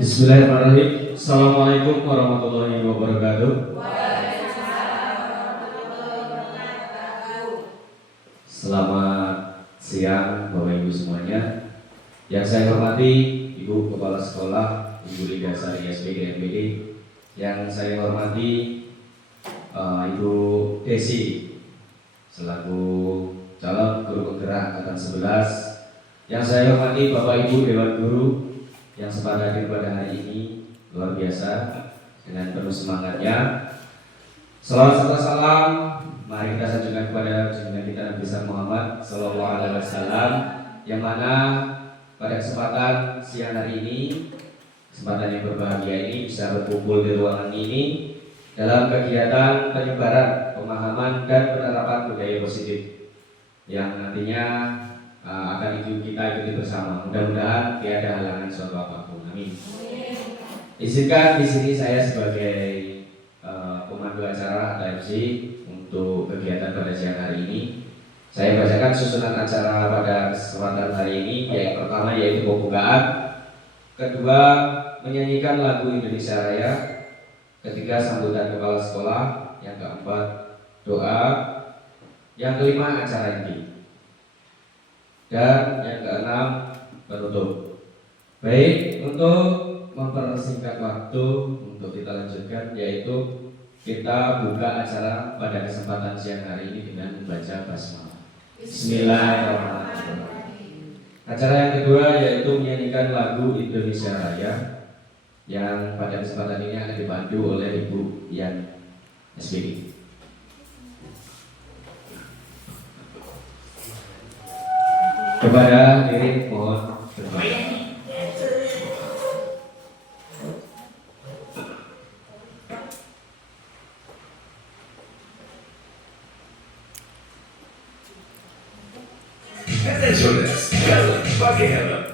Bismillahirrahmanirrahim. Assalamualaikum warahmatullahi wabarakatuh. Selamat siang Bapak Ibu semuanya. Yang saya hormati Ibu Kepala Sekolah, Ibu Lidasari SPG NPD. Yang saya hormati Ibu Desi selaku calon guru penggerak angkatan 11. Yang saya hormati Bapak Ibu Dewan Guru yang sempat hadir pada hari ini, luar biasa dengan penuh semangatnya. Salawat serta salam mari kita sanjungkan kepada junjungan kita Nabi besar Muhammad Sallallahu Alaihi Wasallam, yang mana pada kesempatan siang hari ini, kesempatan yang berbahagia ini, bisa berkumpul di ruangan ini dalam kegiatan penyebaran pemahaman dan penerapan budaya positif yang nantinya akan kita ikuti bersama. Mudah-mudahan tiada halangan suatu apapun. Amin. Izinkan di sini saya sebagai pemandu acara atau MC untuk kegiatan pada siang hari ini. Saya bacakan susunan acara pada kesempatan hari ini. Yang pertama yaitu pembukaan, kedua menyanyikan lagu Indonesia Raya, ketiga sambutan kepala sekolah, yang keempat doa, yang kelima acara inti, dan yang keenam penutup. Baik, untuk mempersingkat waktu untuk kita lanjutkan, yaitu kita buka acara pada kesempatan siang hari ini dengan membaca basmalah. Bismillahirrahmanirrahim. Acara yang kedua yaitu menyanyikan lagu Indonesia Raya, yang pada kesempatan ini akan dibantu oleh Ibu Yan SPG. Kepada diri mohon berdoa. Attention, jalan pakai helm.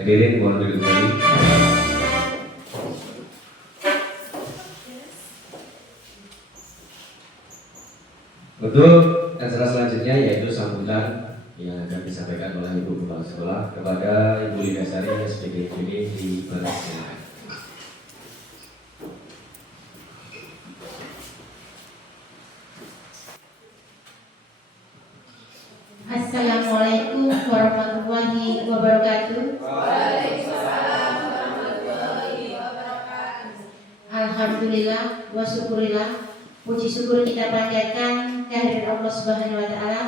Hadirin mohon duduk kembali. Untuk acara selanjutnya yaitu sambutan yang akan disampaikan oleh Ibu Kepala Sekolah kepada Ibu Lidasari SPG NPD di Barat. Assalamualaikum warahmatullahi wabarakatuh. Waalaikumsalam warahmatullahi wabarakatuh. Alhamdulillah wa syukurillah. Puji syukur kita panjatkan kehadirat Allah Subhanahu wa taala,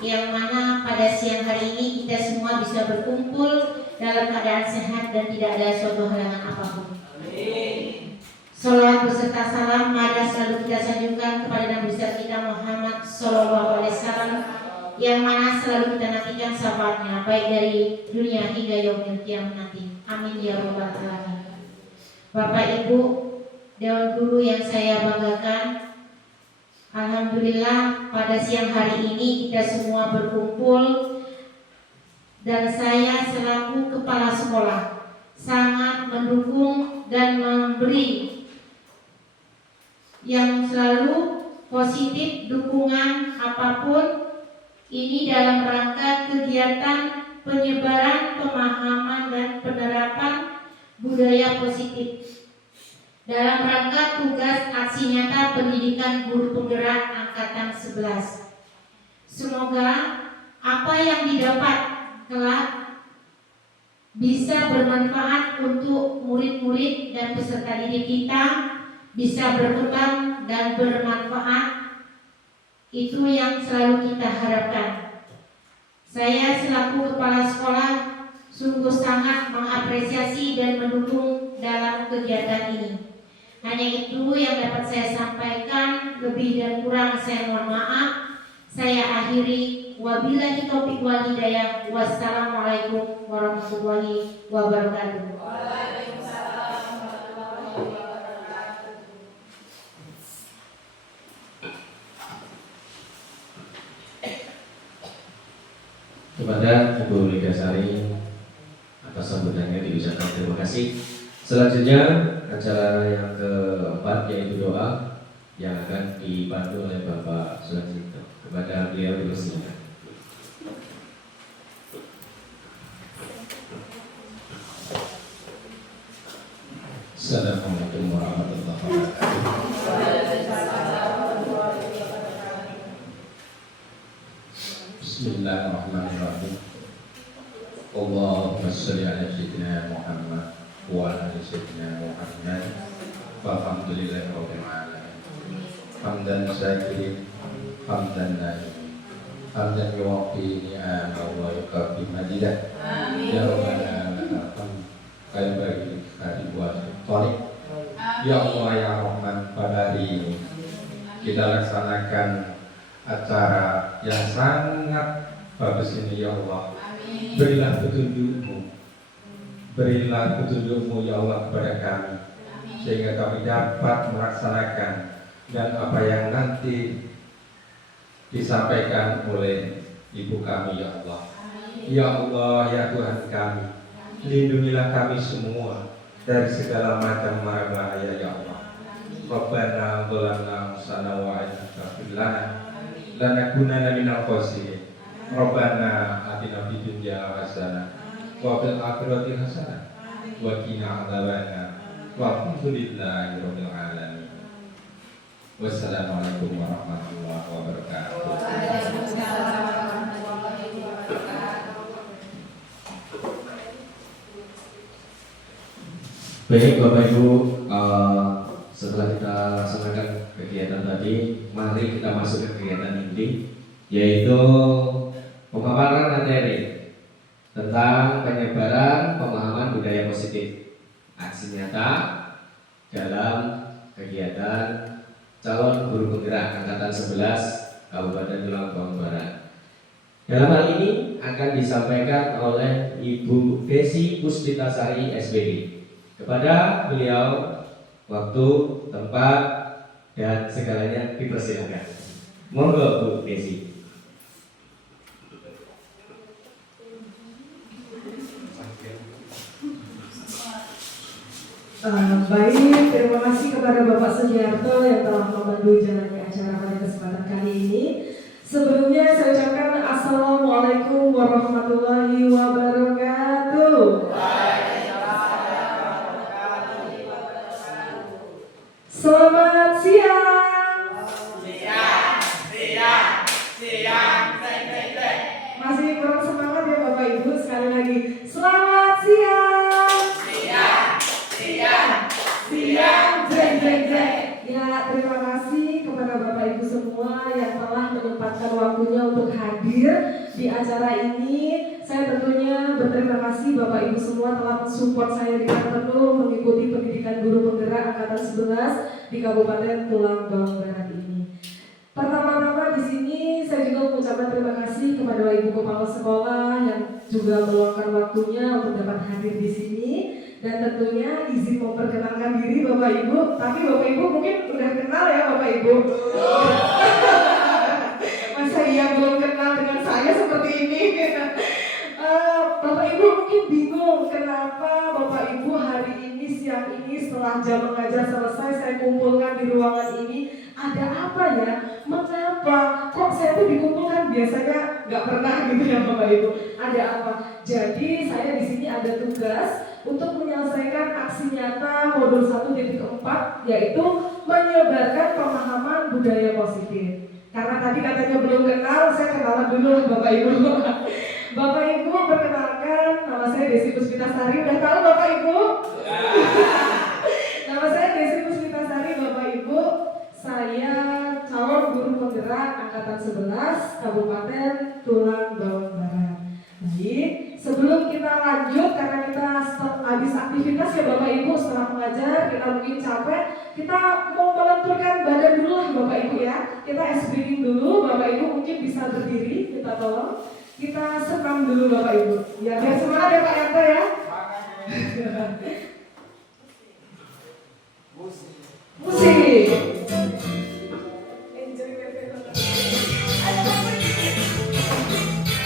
yang mana pada siang hari ini kita semua bisa berkumpul dalam keadaan sehat dan tidak ada suatu halangan apapun. Amin. Salawat beserta salam mari selalu kita sanjungkan kepada Nabi besar kita Muhammad Sallallahu Alaihi Wasallam, yang mana selalu kita nantikan syafaatnya baik dari dunia hingga yaumil qiyamah nanti. Amin ya rabbal alamin. Bapak Ibu Dewan Guru yang saya banggakan, alhamdulillah pada siang hari ini kita semua berkumpul dan saya selaku kepala sekolah sangat mendukung dan memberi yang selalu positif dukungan apapun ini dalam rangka kegiatan penyebaran pemahaman dan penerapan budaya positif dalam rangka tugas aksi nyata pendidikan guru penggerak angkatan 11. Semoga apa yang didapat kelak bisa bermanfaat untuk murid-murid dan peserta didik kita, bisa berkembang dan bermanfaat. Itu yang selalu kita harapkan. Saya selaku kepala sekolah sungguh sangat mengapresiasi dan mendukung dalam kegiatan ini. Hanya itu yang dapat saya sampaikan, lebih dan kurang saya mohon maaf. Saya akhiri, wabillahi taufiq wal hidayah. Wassalamualaikum warahmatullahi wabarakatuh. Kepada Ibu Ligasari atas sambutannya diucapkan terima kasih. Selanjutnya acara yang keempat yaitu doa yang akan dipandu oleh Bapak Sulanjito. Kepada beliau dipersilakan. Assalamualaikum warahmatullahi wabarakatuh. Bismillahirrahmanirrahim. Allahumma sholli ala sayyidina Muhammad wa ala sayyidina Muhammad. Walhamdulillahi rabbil alamin. Hamdan syakirin, hamdan na'imin, hamdan yuwafi ni'ama wa yukafi majidah. Ya Rabbana lakal hamd kaya bagi hari buat tolik. Ya Allah ya Rahman, pada hari ini kita laksanakan acara yang sangat bagus ini ya Allah. Berilah petunjuk-Mu, berilah petunjuk-Mu ya Allah kepada kami, sehingga kami dapat melaksanakan dan apa yang nanti disampaikan oleh Ibu kami ya Allah. Ya Allah ya Tuhan kami, lindungilah kami semua dari segala macam mara bahaya ya Allah. Rabbana dzalamna anfusana wa in lam taghfir lana lanakunanna minal khasirin. Rabbana atina fid dunya hasanah wa fil akhirati hasanah wa qina adzabannar. Walhamdulillahi rabbil alamin. Wassalamualaikum warahmatullahi wabarakatuh. Baik Bapak Ibu, setelah kita laksanakan kegiatan tadi, mari kita masuk ke kegiatan inti, yaitu pemaparan materi tentang penyebaran pemahaman budaya positif, aksi nyata dalam kegiatan calon guru penggerak angkatan 11 Kabupaten Tulang Bawang Barat. Dalam hal ini akan disampaikan oleh Ibu Desi Puspitasari SPD. Kepada beliau waktu, tempat, dan segalanya dipersilakan. Monggo Bu Desi. Baik, terima kasih kepada Bapak Sugiarto yang telah membantu jalannya acara pada kesempatan kali ini. Sebelumnya saya ucapkan Assalamualaikum warahmatullahi wabarakatuh. Selamat siang. Masih kurang semangat ya Bapak Ibu, sekali lagi. Selamat siang. Jeng. Ya, terima kasih kepada Bapak Ibu semua yang telah menyempatkan waktunya untuk hadir di acara ini. Saya tentunya berterima kasih Bapak Ibu semua telah mensupport saya dengan penuh mengikuti pendidikan guru penggerak angkatan 11 di Kabupaten Tulang Bawang Barat ini. Pertama-tama di sini saya juga mengucapkan terima kasih kepada Ibu Kepala Sekolah yang juga meluangkan waktunya untuk dapat hadir di sini, dan tentunya izin memperkenalkan diri Bapak Ibu. Tapi Bapak Ibu mungkin udah kenal ya Bapak Ibu. Masa iya belum kenal dengan saya seperti ini? Bapak Ibu mungkin bingung kenapa Bapak Ibu hari ini siang ini setelah jam mengajar selesai saya kumpulkan di ruangan ini. Ada apa ya? Mengapa? Kok saya tuh dikumpulkan? Biasanya nggak pernah gitu ya Bapak Ibu. Ada apa? Jadi saya di sini ada tugas untuk menyelesaikan aksi nyata modul 1.4, yaitu menyebarkan pemahaman budaya positif. Karena tadi katanya belum kenal, saya kenalan dulu Bapak Ibu. Bapak Ibu, perkenalkan, nama saya Desi Puspitasari. Udah tahu Bapak Ibu? Nama saya Desi Puspitasari Bapak Ibu. Saya calon guru penggerak angkatan 11 Kabupaten Tulang Bawang Barat. Baik, sebelum kita lanjut, karena kita habis aktivitas ya Bapak Ibu, setelah mengajar kita mungkin capek, kita mau melenturkan badan dulu lah Bapak Ibu ya. Kita breathing dulu, Bapak Ibu mungkin bisa berdiri, kita tolong. Kita senam dulu Bapak Ibu. Ya biar semangat ya Pak Yanto ya. Musik.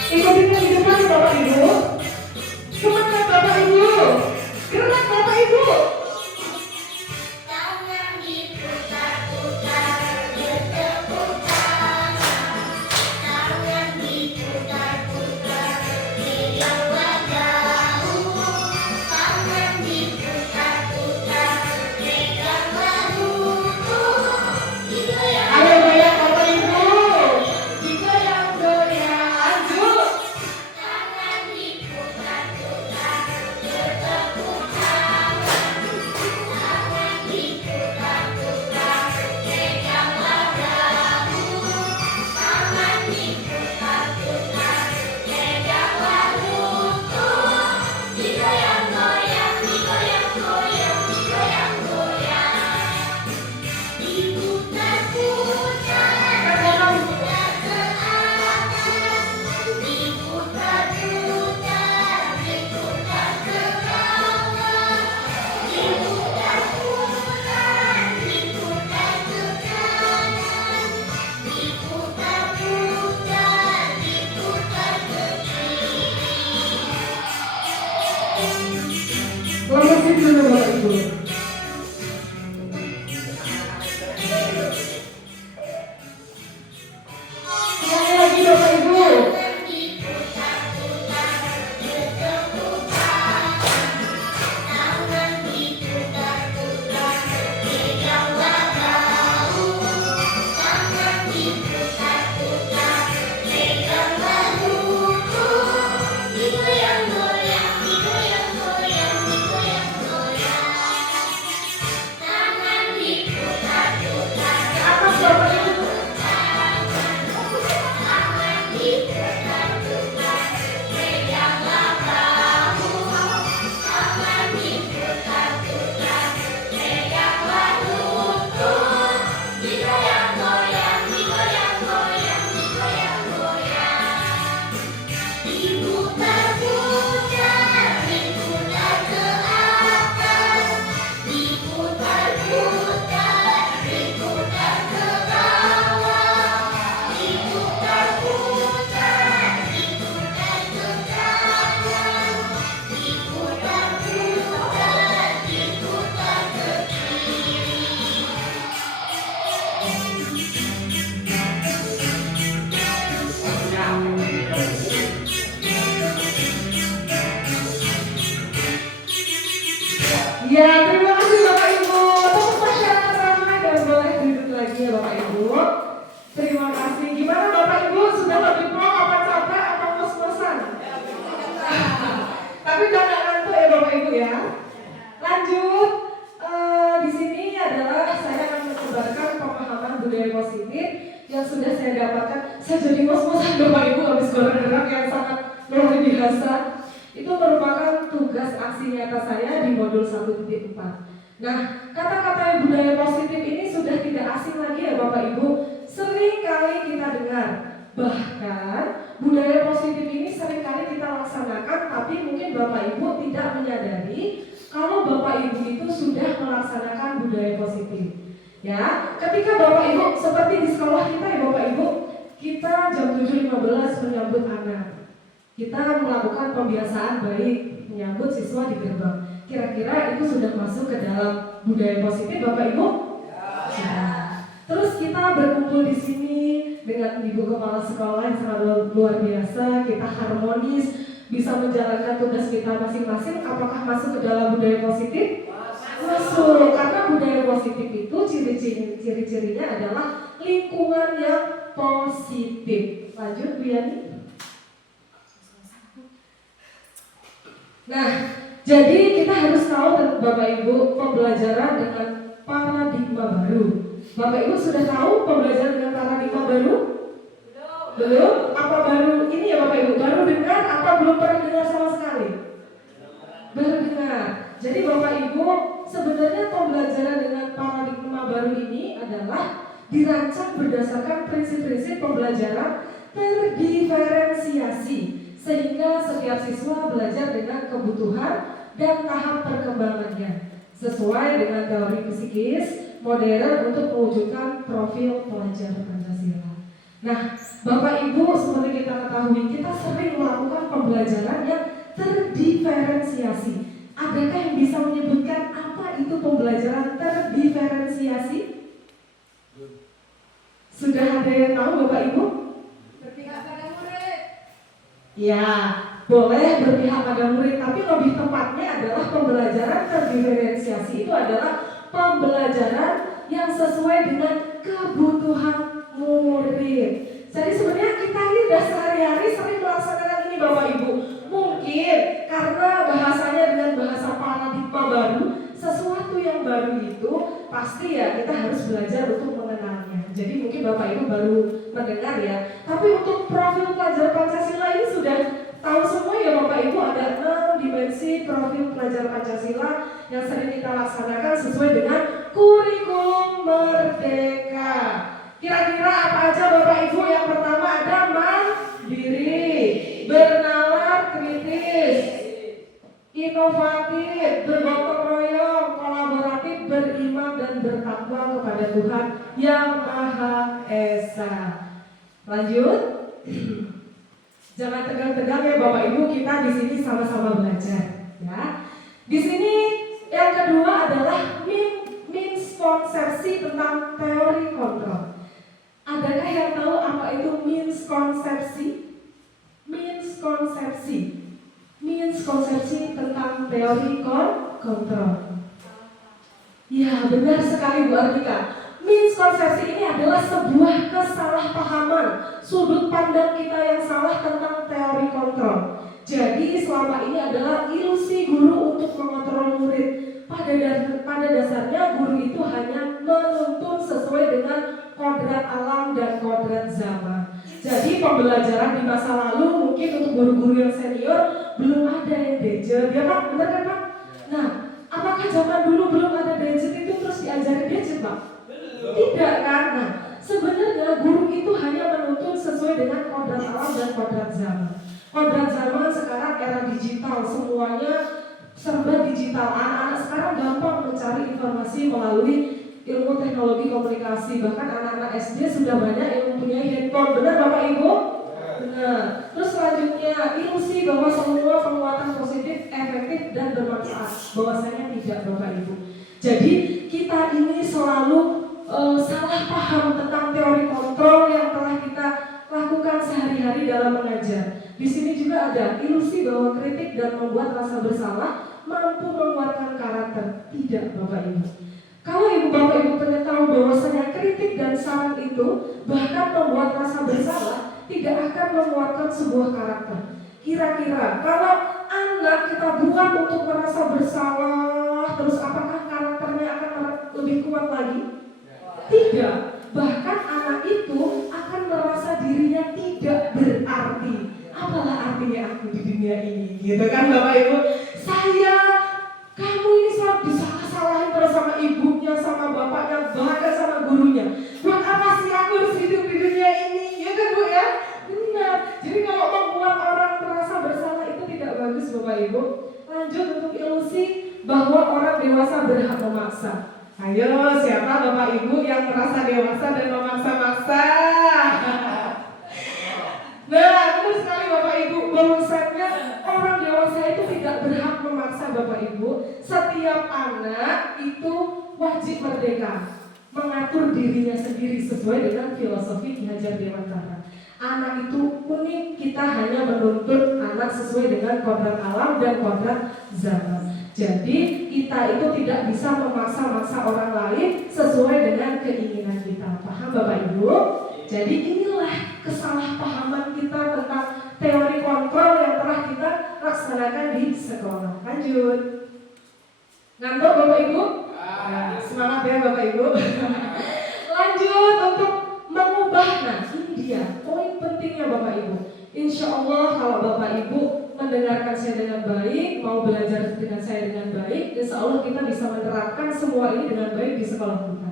Ikutin yang di depan Bapak Ibu. Semangat Bapak Ibu. Gerak Bapak Ibu. Tangan diputar-putar, bertepuk tangan. Tangan diputar-putar, pegang wajahmu. Tangan diputar-putar, pegang bahuku. Digoyang. Ayo goyang Bapak Ibu. Digoyang-goyang. Lanjut. Tangan diputar-putar, bertepuk tangan. Tangan diputar-putar, pegang wajahmu. Tangan diputar-putar, pegang bahuku. Digoyang-goyang, digoyang-goyang, digoyang-goyang. Diputar-putar, diputar ke atas. Diputar-putar, diputar ke bawah. Diputar-putar, diputar ke kanan. Diputar-putar, diputar ke kiri. Promosi dulu Bapak Ibu. Sekali lagi Bapak Ibu. Diputar-putar, bertepuk tangan. Tangan diputar-putar, pegang wajahmu. Tangan diputar-putar, pegang bahuku. Digoyang-goyang, digoyang-goyang, digoyang-goyang. Tangan diputar-putar, Ke atas Bapak Ibu. tangan diputar-putar, pegang wajahmu. Tangan diputar-putar, pegang bahuku. Digoyang-goyang, digoyang-goyang, digoyang-goyang. Diputar-putar, diputar ke atas. Diputar-putar, diputar ke bawah. Diputar-putar, diputar ke kanan. Diputar-putar, diputar ke kiri. Ya, terima kasih Bapak Ibu. Tepuk masyarakat ramai dan boleh duduk lagi ya Bapak Ibu. Terima kasih. Gimana Bapak Ibu? Sudah lebih plong apa capek atau ngos-ngosan? Tapi jangan ngantuk ya Bapak Ibu ya. Lanjut. Di sini adalah saya akan menyebarkan pemahaman budaya positif yang sudah saya dapatkan. Saya jadi ngos-ngosan Bapak Ibu habis gerak yang sangat luar biasa. Itu merupakan tugas aksi nyata saya di modul 1.4. Nah, kata-kata budaya positif ini sudah tidak asing lagi ya Bapak Ibu. Sering Ya, ketika Bapak Ibu seperti di sekolah kita ya Bapak Ibu, kita jam 7.15 menyambut anak. Kita melakukan pembiasaan baik menyambut siswa di gerbang. Kira-kira itu sudah masuk ke dalam budaya positif Bapak Ibu? Ya. Terus kita berkumpul di sini dengan ibu kepala sekolah yang sangat luar biasa. Kita harmonis, bisa menjalankan tugas kita masing-masing. Apakah masuk ke dalam budaya positif? Masuk, karena budaya positif itu ciri-cirinya adalah lingkungan yang positif. Lanjut Bu Yani. Nah, jadi kita harus tahu Bapak Ibu pembelajaran dengan paradigma baru. Bapak Ibu sudah tahu pembelajaran dengan paradigma baru? Belum? Apa baru ini ya Bapak Ibu? Baru dengar atau belum pernah dengar sama sekali? Baru dengar. Jadi Bapak Ibu sebenarnya pembelajaran dengan paradigma baru ini adalah dirancang berdasarkan prinsip-prinsip pembelajaran terdiferensiasi sehingga setiap siswa belajar dengan kebutuhan dan tahap perkembangannya sesuai dengan teori psikis modern untuk mewujudkan profil pelajar Pancasila. Nah, Bapak Ibu seperti kita ketahui kita sering melakukan pembelajaran yang terdiferensiasi. Adakah yang bisa menyebutkan apa itu pembelajaran terdiferensiasi? Sudah ada yang tahu Bapak Ibu? Berpihak pada murid. Ya, boleh berpihak pada murid, tapi lebih tepatnya adalah pembelajaran terdiferensiasi itu adalah pembelajaran yang sesuai dengan kebutuhan murid. Jadi sebenarnya kita ini sudah sehari-hari sering melaksanakan ini Bapak Ibu. Mungkin karena bahasanya dengan bahasa paradigma baru, sesuatu yang baru itu pasti ya kita harus belajar untuk mengenalnya. Jadi mungkin Bapak Ibu baru mendengar ya. Tapi untuk profil pelajar Pancasila ini sudah tahu semua ya Bapak Ibu, ada 6 dimensi profil pelajar Pancasila yang sering kita laksanakan sesuai dengan kurikulum merdeka. Kira-kira apa aja Bapak Ibu? Yang pertama ada mandiri, bernalar kritis, inovatif, bergotong royong, kolaboratif, beriman dan bertakwa kepada Tuhan Yang Maha Esa. Lanjut. Jangan tegang-tegang ya Bapak Ibu, kita di sini sama-sama belajar ya. Di sini yang kedua adalah miskonsepsi tentang teori kontrol. Adakah yang tahu apa itu miskonsepsi? Miskonsepsi tentang teori kontrol. Ya, benar sekali Bu Artika. Miskonsepsi ini adalah sebuah kesalahpahaman, sudut pandang kita yang salah tentang teori kontrol. Jadi selama ini adalah ilusi guru untuk mengontrol murid. Pada dasarnya guru itu hanya menuntun sesuai dengan kodrat alam dan kodrat zaman. Jadi pembelajaran di masa lalu mungkin untuk guru-guru yang senior belum ada yang gadget, ya Pak? Benar kan Pak? Nah, apakah zaman dulu belum ada gadget itu terus diajari gadget Pak? Tidak kan? Nah, sebenarnya guru itu hanya menuntun sesuai dengan kodrat alam dan kodrat zaman. Kodrat zaman sekarang era digital, semuanya serba digital. Anak-anak sekarang gampang mencari informasi melalui ilmu teknologi komunikasi. Bahkan anak-anak SD sudah banyak yang mempunyai handphone. Benar Bapak Ibu? Benar. Terus selanjutnya ilusi bahwa semua penguatan positif, efektif dan bermanfaat. Bahwasanya tidak Bapak Ibu. Jadi kita ini selalu salah paham tentang teori kontrol yang telah kita lakukan sehari-hari dalam mengajar. Di sini juga ada ilusi bahwa kritik dan membuat rasa bersalah mampu menguatkan karakter. Tidak Bapak Ibu. Kalau Ibu Bapak Ibu pengen tahu bahwasanya kritik dan saran itu bahkan membuat rasa bersalah tidak akan menguatkan sebuah karakter. Kira-kira kalau anak kita buat untuk merasa bersalah, terus apakah karakternya akan lebih kuat lagi? Tidak. Bahkan anak itu akan merasa dirinya tidak berarti. Apalah artinya aku di dunia ini? Gitu kan Bapak Ibu? Kamu ini selalu disalah-salahin terus sama ibunya, sama bapaknya, bahkan sama gurunya. Buat apa sih aku harus hidup di dunia ini? Ya kan Bu ya? Benar. Jadi kalau membuat orang merasa bersalah itu tidak bagus Bapak Ibu. Lanjut untuk ilusi bahwa orang dewasa berhak memaksa. Ayo, siapa Bapak Ibu yang merasa dewasa dan memaksa-maksa? Nah, benar sekali Bapak Ibu, bahwasanya orang dewasa itu tidak berhak memaksa Bapak Ibu. Setiap anak itu wajib merdeka, mengatur dirinya sendiri sesuai dengan filosofi Ki Hajar Dewantara. Anak itu unik, kita hanya menuntut anak sesuai dengan kodrat alam dan kodrat zaman. Jadi kita itu tidak bisa memaksa-maksa orang lain sesuai dengan keinginan kita. Paham Bapak Ibu? Jadi inilah kesalahpahaman kita tentang teori kontrol yang telah kita laksanakan di sekolah. Lanjut. Ngantuk Bapak Ibu? Semangat ya Bapak Ibu. Lanjut untuk mengubah. Nah ini dia poin pentingnya Bapak Ibu. Insya Allah kalau Bapak Ibu mendengarkan saya dengan baik, mau belajar dengan saya dengan baik, insya Allah kita bisa menerapkan semua ini dengan baik di sekolah kita.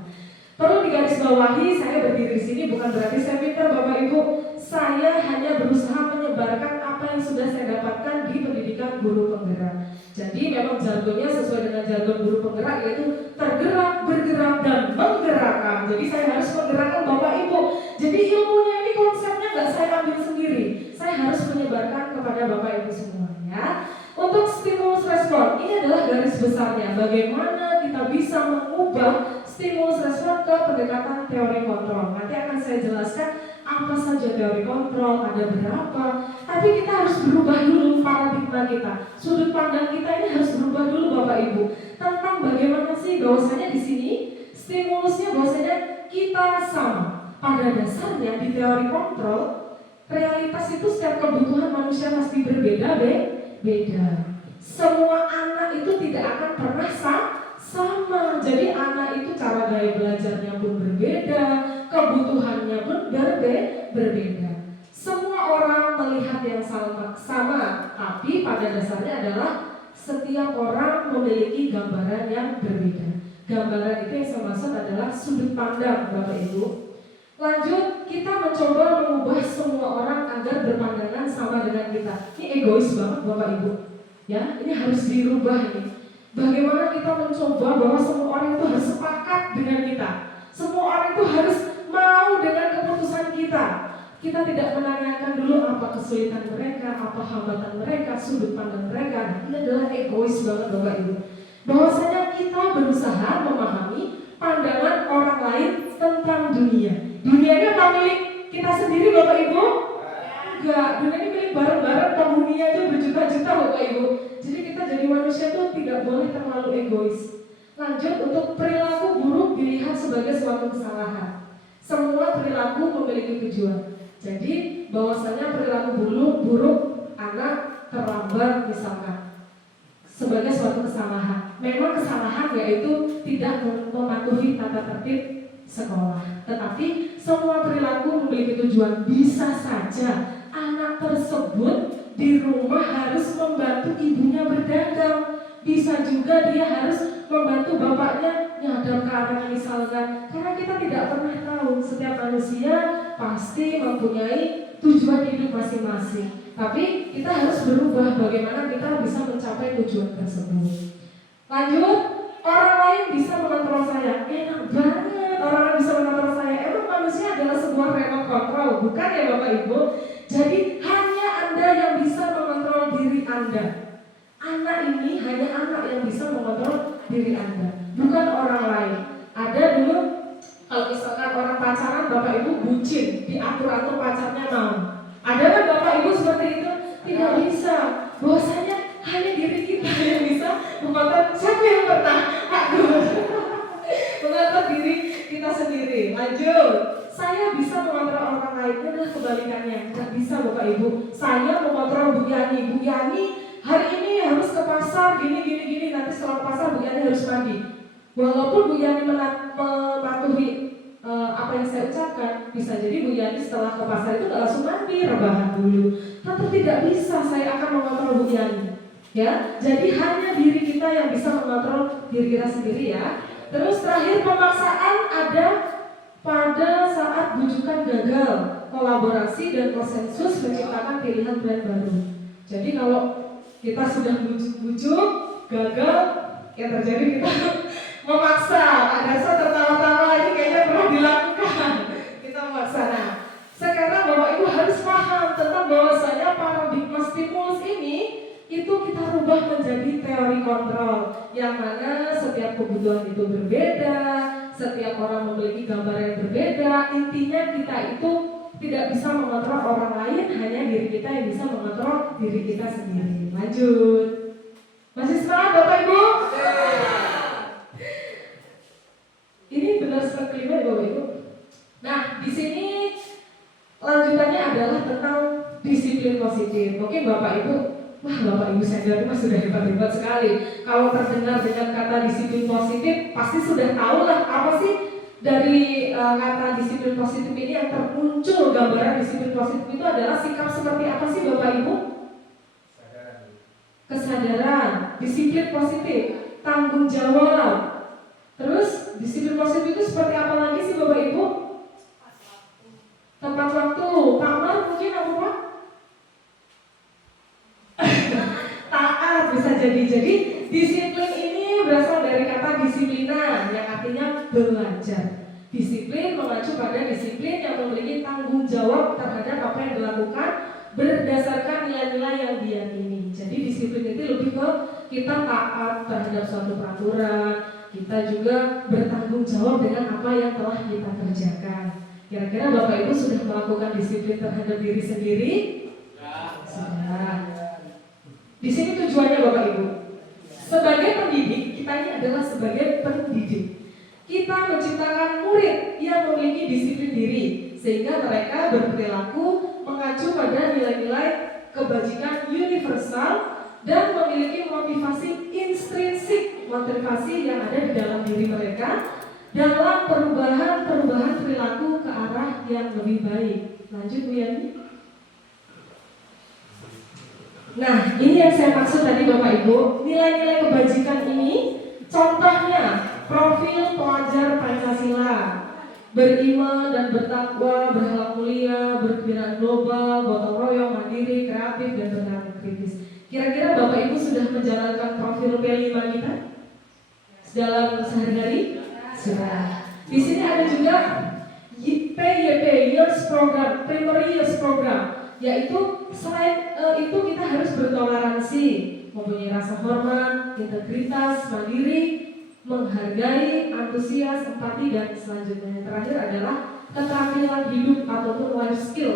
Perlu digarisbawahi, saya berdiri di sini bukan berarti saya pintar Bapak Ibu. Saya hanya berusaha menyebarkan apa yang sudah saya dapatkan di pendidikan guru penggerak. Jadi memang jargonnya sesuai dengan jargon guru penggerak, yaitu tergerak, bergerak, dan menggerakkan. Jadi saya harus menggerakkan Bapak Ibu. Jadi ilmunya ini konsepnya nggak saya ambil sendiri. Saya harus menyebarkan kepada Bapak Ibu semuanya. Untuk stimulus respon, ini adalah garis besarnya. Bagaimana kita bisa mengubah stimulus respon ke pendekatan teori kontrol. Nanti akan saya jelaskan apa saja teori kontrol, ada berapa. Tapi kita harus berubah dulu paradigma kita. Sudut pandang kita ini harus berubah dulu Bapak Ibu. Tentang bagaimana sih bahwasanya di sini stimulusnya bahwasanya kita sama. Pada dasarnya di teori kontrol, realitas itu setiap kebutuhan manusia pasti berbeda, beda. Semua anak itu tidak akan pernah sama. Jadi anak itu cara gaya belajarnya pun berbeda, kebutuhannya pun berbeda. Semua orang melihat yang sama, tapi pada dasarnya adalah setiap orang memiliki gambaran yang berbeda. Gambaran itu yang saya maksud adalah sudut pandang Bapak Ibu. Lanjut, kita mencoba mengubah semua orang agar berpandangan sama dengan kita. Ini egois banget Bapak Ibu. Ya, ini harus dirubah ini. Bagaimana kita mencoba bahwa semua orang itu harus sepakat dengan kita. Semua orang itu harus mau dengan keputusan kita. Kita tidak menanyakan dulu apa kesulitan mereka, apa hambatan mereka, sudut pandang mereka. Ini adalah egois banget Bapak Ibu. Bahwasanya kita berusaha memahami pandangan orang lain tentang dunia. Dunia ini apa milik kita sendiri Bapak Ibu? Enggak, dunia ini milik bareng-bareng, penghuninya itu berjuta-juta Bapak Ibu. Jadi kita jadi manusia itu tidak boleh terlalu egois. Lanjut, untuk perilaku buruk dilihat sebagai suatu kesalahan. Semua perilaku memiliki tujuan. Jadi bahwasanya perilaku buruk anak terlambat misalkan sebagai suatu kesalahan. Memang kesalahan yaitu tidak mematuhi tata tertib sekolah. Tetapi semua perilaku memiliki tujuan. Bisa saja anak tersebut di rumah harus membantu ibunya berdagang. Bisa juga dia harus membantu bapaknya nyadar ke arah misalkan. Karena kita tidak pernah tahu, setiap manusia pasti mempunyai tujuan hidup masing-masing. Tapi kita harus berubah bagaimana kita bisa mencapai tujuan tersebut. Lanjut, orang lain bisa mengontrol saya. Enak banget orang lain bisa mengontrol saya. Emang manusia adalah sebuah remote control, bukan ya Bapak Ibu? Jadi hanya Anda yang bisa mengontrol diri Anda. Anak ini hanya anak yang bisa mengontrol diri Anda, bukan orang lain. Ada dulu kalau misalkan orang pacaran Bapak Ibu bucin, diatur-atur pacarnya mau. Ada kan Bapak Ibu seperti itu? Tidak bisa. Bahwasanya hanya diri kita yang bisa mengontrol. Siapa yang pernah? Mengontrol diri kita sendiri. Lanjut. Saya bisa mengontrol orang lain. Itu adalah kebalikannya. Tidak bisa Bapak Ibu. Saya mengontrol Bu Yani. Bu Yani hari ini harus ke pasar, gini. Nanti setelah ke pasar Bu Yani harus mandi. Walaupun Bu Yani mematuhi apa yang saya ucapkan, bisa jadi Bu Yani setelah ke pasar itu gak langsung mandi, rebahan dulu. Tetap tidak bisa, saya akan mengontrol Bu Yani. Ya, jadi hanya diri kita yang bisa mengontrol diri kita sendiri ya. Terus terakhir, pemaksaan ada pada saat bujukan gagal, kolaborasi dan konsensus menciptakan pilihan brand baru. Jadi kalau kita sudah bujuk-bujuk, gagal, yang terjadi kita memaksa. Ada tertawa-tawa ini kayaknya perlu dilakukan. Kita memaksa. Nah, sekarang Bapak Ibu harus paham tentang bahwasanya paradigma stimulus ini itu kita rubah menjadi teori kontrol, yang mana setiap kebutuhan itu berbeda, setiap orang memiliki gambar yang berbeda. Intinya kita itu tidak bisa mengontrol orang lain, hanya diri kita yang bisa mengontrol diri kita sendiri. Lanjut. Masih semangat Bapak Ibu? Ini benar slide kelima ya Bapak Ibu. Nah, di sini lanjutannya adalah tentang disiplin positif. Mungkin Bapak Ibu, wah Bapak Ibu senior itu sudah hebat-hebat sekali. Kalau terdengar dengan kata disiplin positif, pasti sudah tahu lah apa sih dari kata disiplin positif ini yang termuncul. Gambaran disiplin positif itu adalah sikap seperti apa sih Bapak Ibu? Kesadaran, disiplin positif, tanggung jawab. Terus disiplin positif itu seperti apa lagi sih Bapak Ibu? Tepat waktu. Pak Mar mungkin apa Pak? Taat bisa jadi. Jadi disiplin ini berasal dari kata disiplina yang artinya belajar. Disiplin mengacu pada disiplin yang memiliki tanggung jawab terhadap apa yang dilakukan berdasarkan nilai-nilai yang diyakini. Jadi disiplin itu lebih ke kita taat terhadap suatu peraturan, kita juga bertanggung jawab dengan apa yang telah kita kerjakan. Kira-kira Bapak Ibu sudah melakukan disiplin terhadap diri sendiri? Sudah. Di sini tujuannya Bapak Ibu. Sebagai pendidik, kita ini adalah sebagai pendidik. Kita menciptakan murid yang memiliki disiplin diri, sehingga mereka berperilaku mengacu pada nilai-nilai kebajikan universal dan memiliki motivasi intrinsik, motivasi yang ada di dalam diri mereka dalam perubahan perilaku ke arah yang lebih baik. Lanjut Bu Yani. Nah, ini yang saya maksud tadi Bapak Ibu. Nilai-nilai kebajikan ini contohnya profil pelajar Pancasila: beriman dan bertakwa, berhalal mulia, berkebinekaan global, gotong royong, mandiri, kreatif, dan bernalar kritis. Kira-kira Bapak Ibu sudah menjalankan profil P5 kita dalam sehari-hari? Sudah. Di sini ada juga PYP, Years Program, Primary Years Program, yaitu selain itu kita harus bertoleransi, mempunyai rasa hormat, integritas, mandiri, menghargai, antusias, empati, dan selanjutnya. Yang terakhir adalah keterampilan hidup ataupun life skill.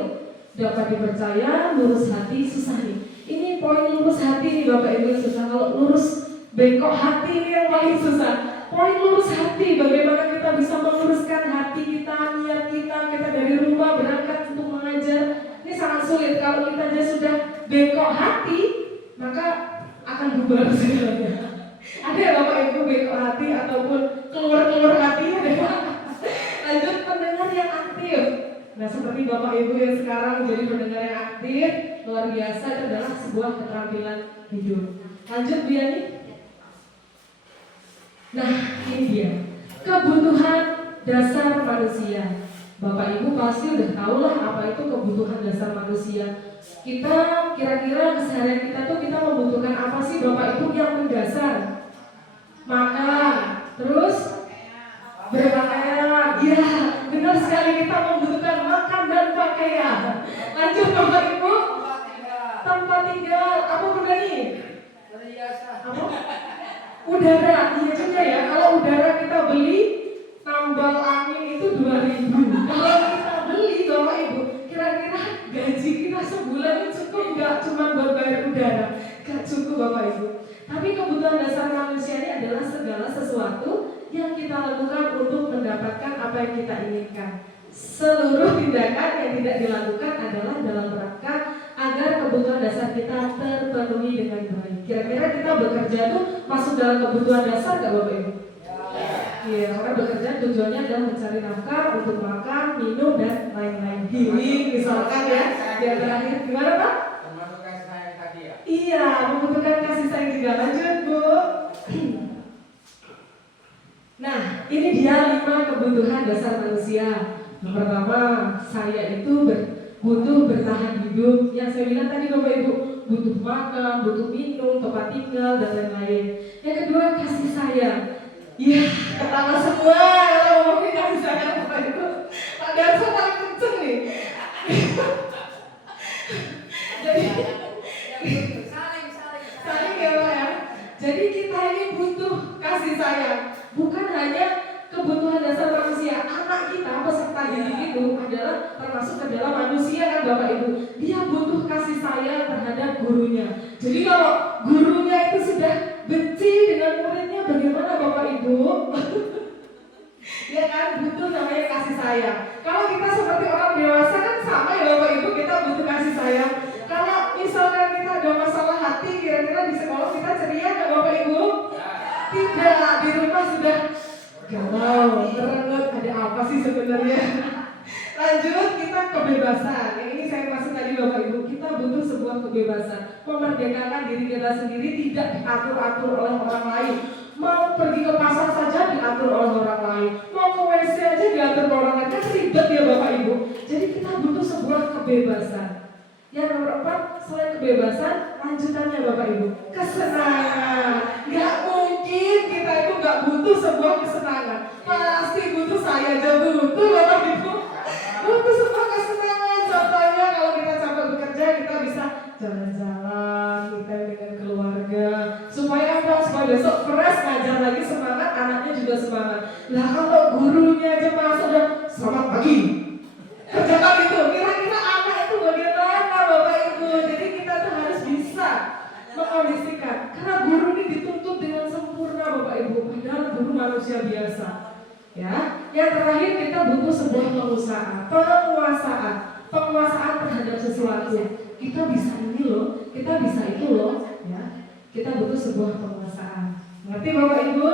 Dapat dipercaya, lurus hati, susah nih. Ini poin lurus hati nih Bapak Ibu yang susah. Kalau lurus bengkok hati ini yang paling susah. Poin lurus hati, bagaimana kita bisa meluruskan hati kita, niat kita dari rumah berangkat untuk mengajar. Ini sangat sulit. Kalau kita aja sudah bengkok hati, maka akan bubar segalanya. Ada ya Bapak Ibu bengkok hati ataupun keluar hati? Lanjut, pendengar yang aktif. Nah, seperti Bapak Ibu yang sekarang menjadi pendengar yang aktif, luar biasa, itu adalah sebuah keterampilan hidup. Lanjut Bu Yani. Nah, ini dia kebutuhan dasar manusia. Bapak Ibu pasti udah tahu lah apa itu kebutuhan dasar manusia. Kita kira-kira keseharian kita tuh kita membutuhkan apa sih Bapak Ibu yang mendasar? Makan, terus berpakaian. Iya, benar sekali, kita membutuhkan makan dan pakaian. Lanjut Bapak Ibu. Tempat tinggal, apa bunda nih? Apa? Udara, iya juga ya. Kalau udara kita beli, tambal angin itu 2.000. Kalau kita beli Bapak Ibu, kira-kira gaji kita sebulan ini cukup nggak cuma buat bayar udara? Nggak cukup Bapak Ibu. Tapi kebutuhan dasar manusia ini adalah segala sesuatu yang kita lakukan untuk mendapatkan apa yang kita inginkan. Seluruh tindakan yang tidak dilakukan adalah dalam rangka agar kebutuhan dasar kita terpenuhi dengan baik. Kira-kira kita bekerja tuh masuk dalam kebutuhan dasar nggak Bapak Ibu? Iya, karena bekerja tujuannya adalah mencari nafkah untuk makan, minum, dan lain-lain. Healing misalkan ya. Yang terakhir gimana Pak? Termasuk kasih sayang tadi ya? Iya, membutuhkan kasih sayang juga. Lanjut Bu. Nah, ini dia 5 kebutuhan dasar manusia. Yang pertama, saya itu butuh bertahan hidup. Yang saya bilang tadi Bapak Ibu, butuh makan, butuh minum, tempat tinggal, dan lain-lain. Yang kedua, kasih sayang. Iya, ketawa semua kalau ngomongin kasih sayang Bapak Ibu. Pak Darso paling kenceng nih. Jadi saling ya Pak ya. Jadi kita ini butuh kasih sayang, bukan hanya kebutuhan dasar manusia. Anak kita peserta didik itu adalah termasuk ke dalam manusia kan Bapak Ibu. Dia butuh kasih sayang terhadap gurunya. Jadi kalau gurunya itu sudah benci dengan muridnya, bagaimana Bapak Ibu? Ya kan, butuh namanya kasih sayang. Kalau kita seperti orang dewasa kan sama ya Bapak Ibu, kita butuh kasih sayang. Kalau misalkan kita ada masalah hati, kira-kira di sekolah kita ceria nggak Bapak Ibu? Tidak, di rumah sudah galau, terengut, ada apa sih sebenarnya? Lanjut, kita kebebasan. Yang ini saya maksud tadi Bapak Ibu, kita butuh sebuah kebebasan, memerdekakan diri kita sendiri, tidak diatur-atur oleh orang lain. Mau pergi ke pasar saja diatur oleh orang lain, mau ke WC aja diatur oleh orang lain, kan ribet ya Bapak Ibu. Jadi kita butuh sebuah kebebasan. Yang nomor 4, selain kebebasan, lanjutannya Bapak Ibu, kesenangan. Gak mungkin kita itu gak butuh sebuah kesenangan. Pasti butuh, saya aja butuh Bapak Ibu. Butuh sebuah kesenangan. Contohnya kalau kita capek bekerja, kita bisa jalan-jalan, kita dengan keluarga. Supaya apa? Supaya besok fresh, ngajar lagi semangat, anaknya juga semangat. Lah kalau gurunya aja masuk dan selamat pagi, kerjakan itu, kira-kira anak itu bagaimana Bapak Ibu? Jadi kita tuh harus bisa mengkondisikan. Karena guru ini dituntut dengan sempurna Bapak Ibu, padahal guru manusia biasa. Ya, yang terakhir kita butuh sebuah penguasaan terhadap sesuatu. Kita bisa ini loh, kita bisa itu loh, ya. Kita butuh sebuah penguasaan. Ngerti Bapak Ibu?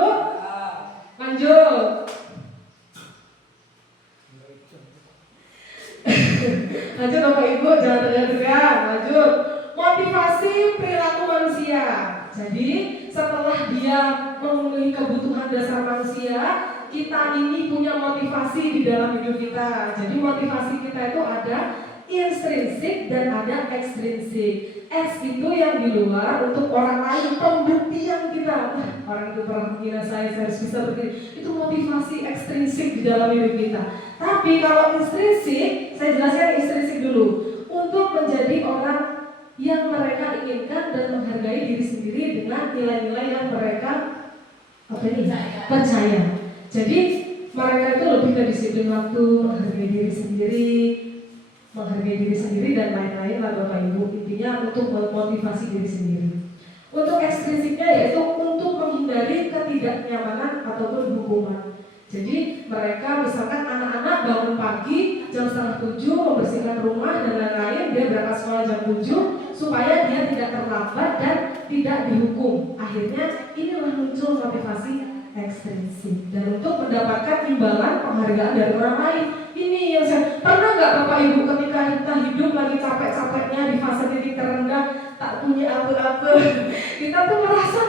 Lanjut. Lanjut Bapak Ibu, jangan teriak-teriak. Lanjut. Motivasi perilaku manusia. Jadi setelah dia memenuhi kebutuhan dasar manusia, kita ini punya motivasi di dalam hidup kita. Jadi motivasi kita itu ada intrinsik dan ada ekstrinsik. X itu yang di luar untuk orang lain, pembuktian kita. Orang itu pernah mengira saya harus bisa begini. Itu motivasi ekstrinsik di dalam hidup kita. Tapi kalau intrinsik, saya jelaskan intrinsik dulu. Untuk menjadi orang yang mereka inginkan dan menghargai diri sendiri dengan nilai-nilai yang mereka percaya. Jadi mereka itu lebih ke disiplin waktu, menghargai diri sendiri dan lain-lain lah Bapak Ibu. Intinya untuk memotivasi diri sendiri. Untuk ekstrinsiknya yaitu untuk menghindari ketidaknyamanan ataupun hukuman. Jadi mereka misalkan anak-anak bangun pagi jam 6:30 membersihkan rumah dan lain-lain, dia berangkat sekolah jam 7 supaya dia tidak terlambat dan tidak dihukum. Akhirnya inilah muncul motivasi ekstrinsik dan untuk mendapatkan imbalan penghargaan dari orang lain. Ini yang saya pernah nggak Bapak Ibu ketika kita hidup lagi capek-capeknya di fase titik terendah, tak punya apa-apa, kita tuh merasa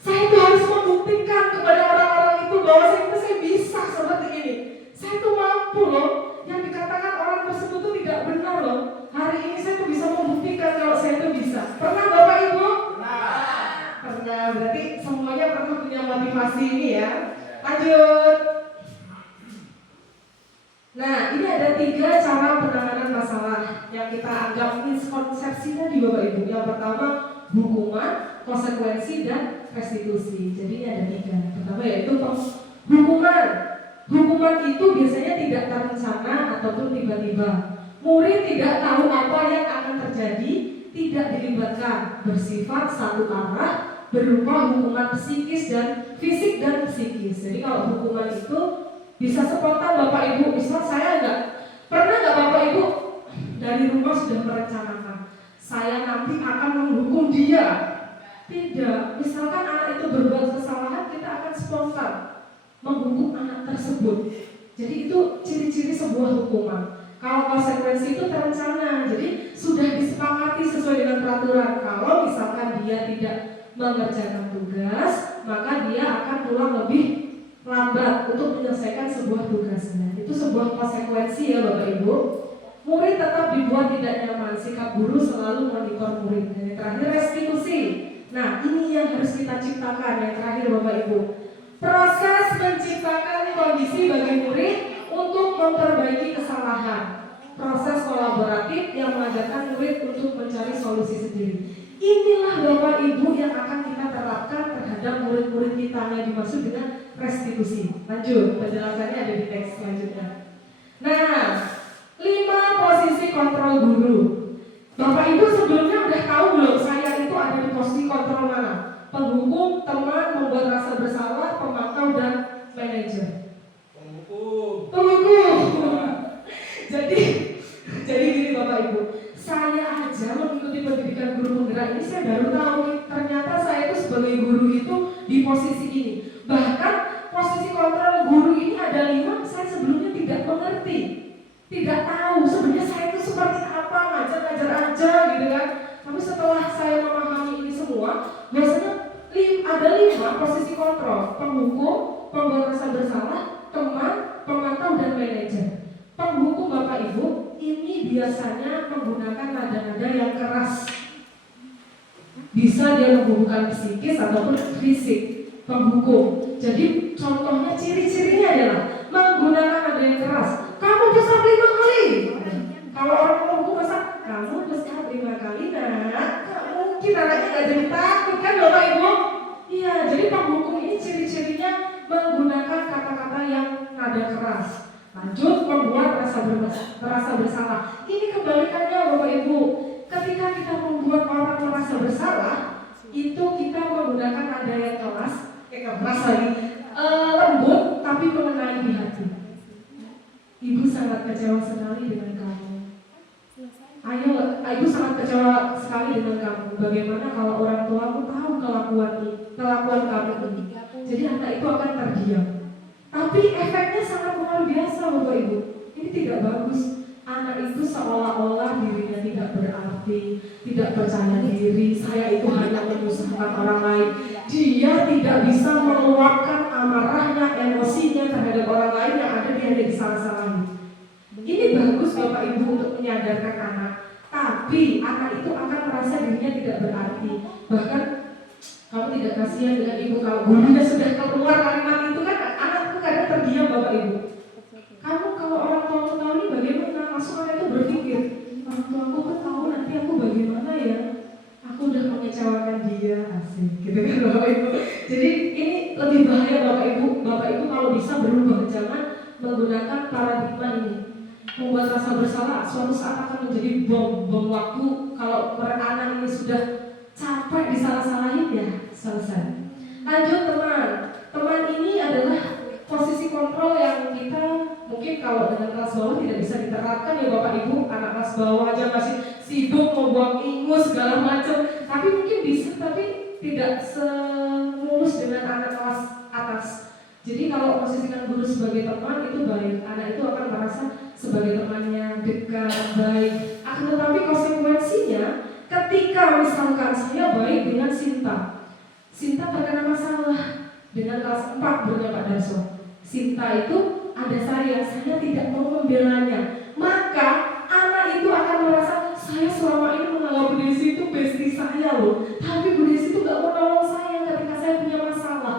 saya tuh harus membuktikan kepada orang-orang itu bahwa saya bisa seperti ini. Saya tuh mampu loh. Yang dikatakan orang tersebut tuh tidak benar loh. Hari ini saya tuh bisa membuktikan kalau saya tuh bisa. Pernah Bapak Ibu? Pernah. Berarti semuanya pernah punya motivasi ini ya. Lanjut. Nah, ini ada 3 cara penanganan masalah yang kita anggap miskonsepsi tadi Bapak Ibu. Yang pertama hukuman, konsekuensi, dan restitusi. Jadi ini ada 3. Pertama yaitu hukuman. Hukuman itu biasanya tidak terencana ataupun tiba-tiba. Murid tidak tahu apa yang akan terjadi, tidak dilibatkan, bersifat satu arah, berupa hukuman psikis dan fisik dan psikis. Jadi kalau hukuman itu bisa spontan Bapak Ibu. Misal saya pernah nggak Bapak Ibu dari rumah sudah merencanakan saya nanti akan menghukum dia? Tidak. Misalkan anak itu berbuat kesalahan, kita akan spontan menghukum anak tersebut. Jadi itu ciri-ciri sebuah hukuman. Kalau konsekuensi itu terencana, jadi sudah disepakati sesuai dengan peraturan. Kalau misalkan dia tidak mengerjakan tugas, maka dia akan pulang lebih lambat untuk menyelesaikan sebuah tugasnya. Itu sebuah konsekuensi ya Bapak Ibu. Murid tetap dibuat tidak nyaman, sikap guru selalu monitor murid. Dan yang terakhir restitusi. Nah ini yang harus kita ciptakan. Yang terakhir Bapak Ibu, Proses menciptakan kondisi bagi murid untuk memperbaiki kesalahan. Proses kolaboratif yang mengajarkan murid untuk mencari solusi sendiri. Inilah Bapak Ibu yang akan kita terapkan terhadap murid-murid kita yang dimaksud dengan restitusi. Lanjut, penjelasannya ada di teks selanjutnya. Nah, 5 posisi kontrol guru. Bapak Ibu sebelumnya udah tahu belum saya itu ada di posisi kontrol mana? Penghukum, teman, membuat rasa bersalah, pemantau, dan manajer. Penghukum. Jadi gini Bapak Ibu, saya aja mengikuti pendidikan guru penggerak ini saya baru tahu ternyata saya itu sebagai guru itu di posisi ini. Bahkan posisi kontrol guru ini ada 5, saya sebelumnya tidak mengerti, tidak tahu sebenarnya saya itu seperti apa, ngajar aja gitu kan. Tapi setelah saya memahami ini semua, biasanya ada 5 posisi kontrol: penghukum, pembuat rasa bersalah, teman, pemantau, dan manajer. Penghukum Bapak Ibu ini biasanya menggunakan nada-nada yang keras. Bisa dia menghubungkan psikis ataupun fisik. Penghukum. Jadi contohnya ciri-cirinya adalah menggunakan nada yang keras. Kamu besar 5 kali. Kalau orang penghukum besar, kamu besar 5 kali nak. Mungkin anaknya nggak jadi takut kan Bapak Ibu? Iya. Jadi penghukum ini ciri-cirinya menggunakan kata-kata yang nada keras. Lanjut, membuat merasa bersalah. Ini kebalikannya Bapak Ibu. Ketika kita membuat orang merasa bersalah, itu kita menggunakan nada yang keras lagi, lembut tapi mengenai di hati. Ibu sangat kecewa sekali dengan kamu. Ibu sangat kecewa sekali dengan kamu. Bagaimana kalau orang tuamu tahu kelakuan kamu ini? Jadi anak itu akan terdiam. Tapi efeknya sangat luar biasa Bapak Ibu. Ini tidak bagus. Anak itu seolah-olah dirinya tidak berarti, tidak percaya diri. Saya itu hanya menyusahkan orang lain. Dia tidak bisa meluapkan amarahnya, emosinya terhadap orang lain yang ada dia disalah-salahi. Ini bagus Bapak Ibu untuk menyadarkan anak. Tapi anak itu akan merasa dirinya tidak berarti. Bahkan kamu tidak kasihan dengan ibu kamu. Gurunya sudah keluar kalimat itu kan anak itu kadang terdiam Bapak Ibu. Kamu kalau orang tua tahu ini bagaimana? Langsung anak itu berpikir, orang tua aku kan tahu nanti aku bagaimana ya? Aku udah mengecewakan dia, asik, gitu kan Bapak Ibu. Jadi ini lebih bahaya Bapak Ibu. Bapak Ibu kalau bisa berubah, jangan menggunakan paradigma ini. Membuat rasa bersalah suatu saat akan menjadi bom waktu. Kalau anak ini sudah capek disalah-salahin ya selesai. Lanjut teman ini adalah posisi kontrol yang kita mungkin kalau dengan kelas bawah tidak bisa diterapkan ya Bapak Ibu. Anak kelas bawah aja masih sibuk membuang ingus segala macam. Tapi mungkin bisa, tapi tidak semulus dengan anak kelas atas. Jadi kalau posisikan guru sebagai teman itu baik, anak itu akan merasa sebagai temannya dekat, baik. Akan tetapi konsekuensinya ketika misalkan saya baik dengan Sinta terkena masalah dengan kelas 4 bernya Pak Darso. Sinta itu ada saya tidak mau membelanya. Maka anak itu akan merasa saya selama ini menganggap Bu Desi itu bestie saya loh. Tapi Bu Desi itu gak mau nolong saya ketika saya punya masalah.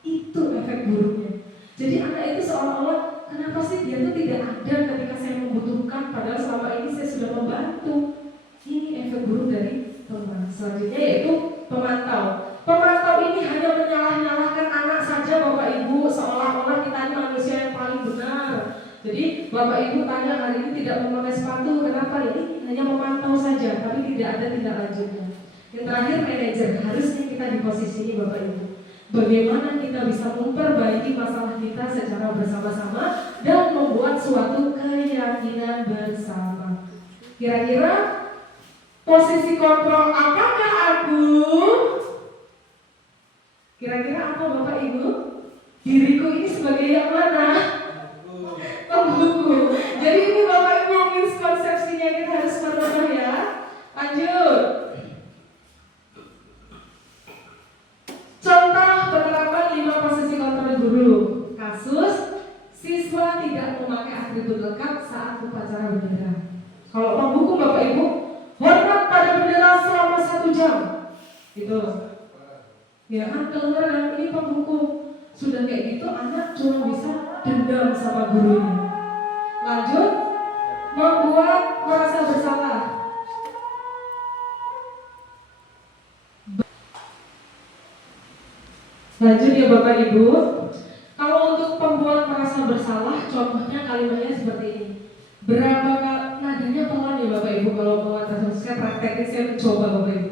Itu efek buruknya. Jadi anak itu seolah-olah kenapa sih dia tuh tidak ada ketika saya membutuhkan, padahal selama ini saya sudah membantu. Ini efek buruk dari teman. Selanjutnya yaitu pemantau. Pemantau ini hanya menyalah-nyalahkan anak saja Bapak Ibu, seolah-olah kita ini manusia yang paling benar. Jadi Bapak Ibu tanya hari ini tidak memakai sepatu, kenapa? Ini hanya memantau saja, tapi tidak ada tindak lanjutnya. Yang terakhir manajer, harusnya kita di posisi ini Bapak Ibu. Bagaimana kita bisa memperbaiki masalah kita secara bersama-sama dan membuat suatu keyakinan bersama. Kira-kira posisi kontrol apakah aku? Kira-kira apa Bapak Ibu? Diriku ini sebagai yang mana? Penghukum. Jadi ini Bapak Ibu miskonsepsinya kita harus merubah ya. Lanjut. Contoh penerapan 5 posisi kontrol guru. Kasus siswa tidak memakai atribut lengkap saat upacara bendera. Kalau penghukum Bapak Ibu, hormat pada bendera selama 1 jam. Gitu. Ya kan kedengeran ini penghukum. Sudah kayak gitu anak cuma bisa dendam sama gurunya. Lanjut, membuat merasa bersalah. Lanjut ya Bapak Ibu. Kalau untuk pembuat merasa bersalah, contohnya kalimatnya seperti ini. Berapa kali, nadanya pelan ya Bapak Ibu kalau mengatasi, saya praktekin, saya mencoba Bapak Ibu.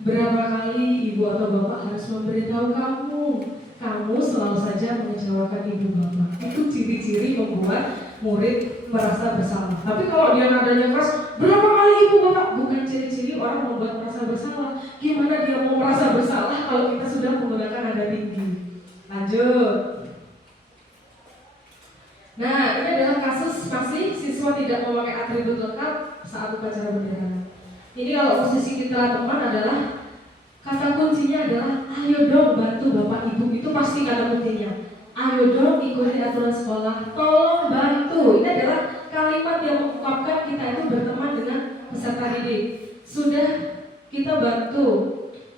Berapa kali ibu atau bapak harus memberitahu kamu selalu saja mengecewakan ibu bapak. Itu ciri-ciri membuat murid merasa bersalah. Tapi kalau dia nadanya keras, berapa kali ibu bapak, bukan ciri-ciri orang membuat merasa bersalah. Gimana dia mau merasa bersalah kalau kita sudah menggunakan nada tinggi? Lanjut. Nah, ini adalah kasus masih siswa tidak memakai atribut lengkap saat upacara bendera. Ini kalau posisi kita teman adalah kata kuncinya adalah ayo dong bantu bapak ibu, itu pasti kata kuncinya. Ayo dong ikuti aturan sekolah, tolong bantu. Ini adalah kalimat yang mengungkapkan kita itu berteman dengan peserta didik. Sudah kita bantu,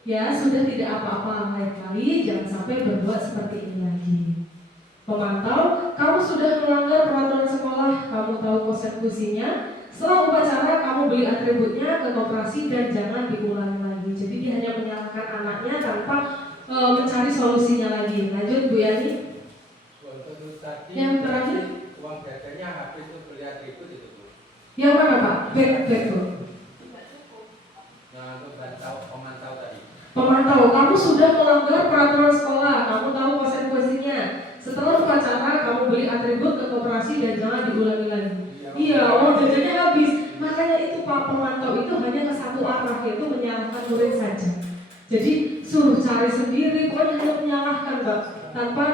ya sudah tidak apa-apa, lain kali jangan sampai berbuat seperti ini lagi. Pemantau, kamu sudah melanggar peraturan sekolah, kamu tahu konsekuensinya. Setelah upacara kamu beli atributnya ke koperasi dan jangan diulangi lagi. Jadi dia hanya menyalahkan anaknya tanpa mencari solusinya lagi. Lanjut Bu Yani. Yang terakhir, uang jajannya habis itu beli atribut itu Bu. yang mana Pak? Back Bu. Yang untuk pemantau tadi. Pemantau, kamu sudah melanggar peraturan sekolah, kamu tahu konsekuensinya. Setelah upacara kamu beli atribut ke koperasi dan jangan diulangi lagi. Iya, uang jajannya habis. Makanya itu Pak pemantau itu hanya ke satu arah, yaitu menyalahkan murid saja. Jadi suruh cari sendiri, pokoknya hanya menyalahkan Pak. Tanpa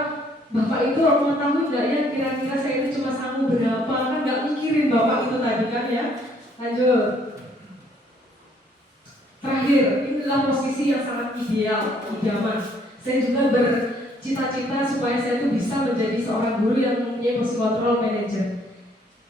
Bapak itu mengetahui nggak ya kira-kira saya ini cuma sanggup berapa, kan nggak mikirin Bapak itu tadi kan ya. Lanjut. Terakhir, ini adalah posisi yang sangat ideal, idaman. Saya juga bercita-cita supaya saya itu bisa menjadi seorang guru yang mempunyai posisi control manager.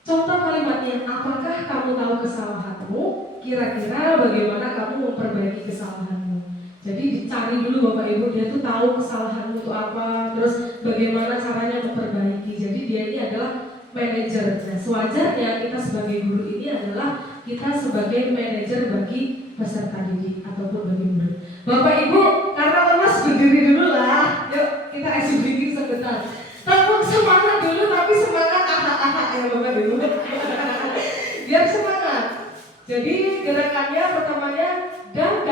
Contoh kalimatnya, apakah kamu tahu kesalahanmu? Kira-kira bagaimana kamu memperbaiki kesalahanmu? Jadi dicari dulu Bapak Ibu, dia tuh tahu kesalahanmu itu apa, terus bagaimana caranya memperbaiki. Jadi dia ini adalah manajer. Nah, sewajarnya kita sebagai guru ini adalah kita sebagai manajer bagi peserta didik ataupun bagi murid. Bapak Ibu, karena lemas berdiri dulu lah. Yuk kita exhibiting sebentar. Tepuk semangat dulu, tapi semangat ya Bapak Ibu. Biar semangat. Jadi gerakannya pertamanya dan,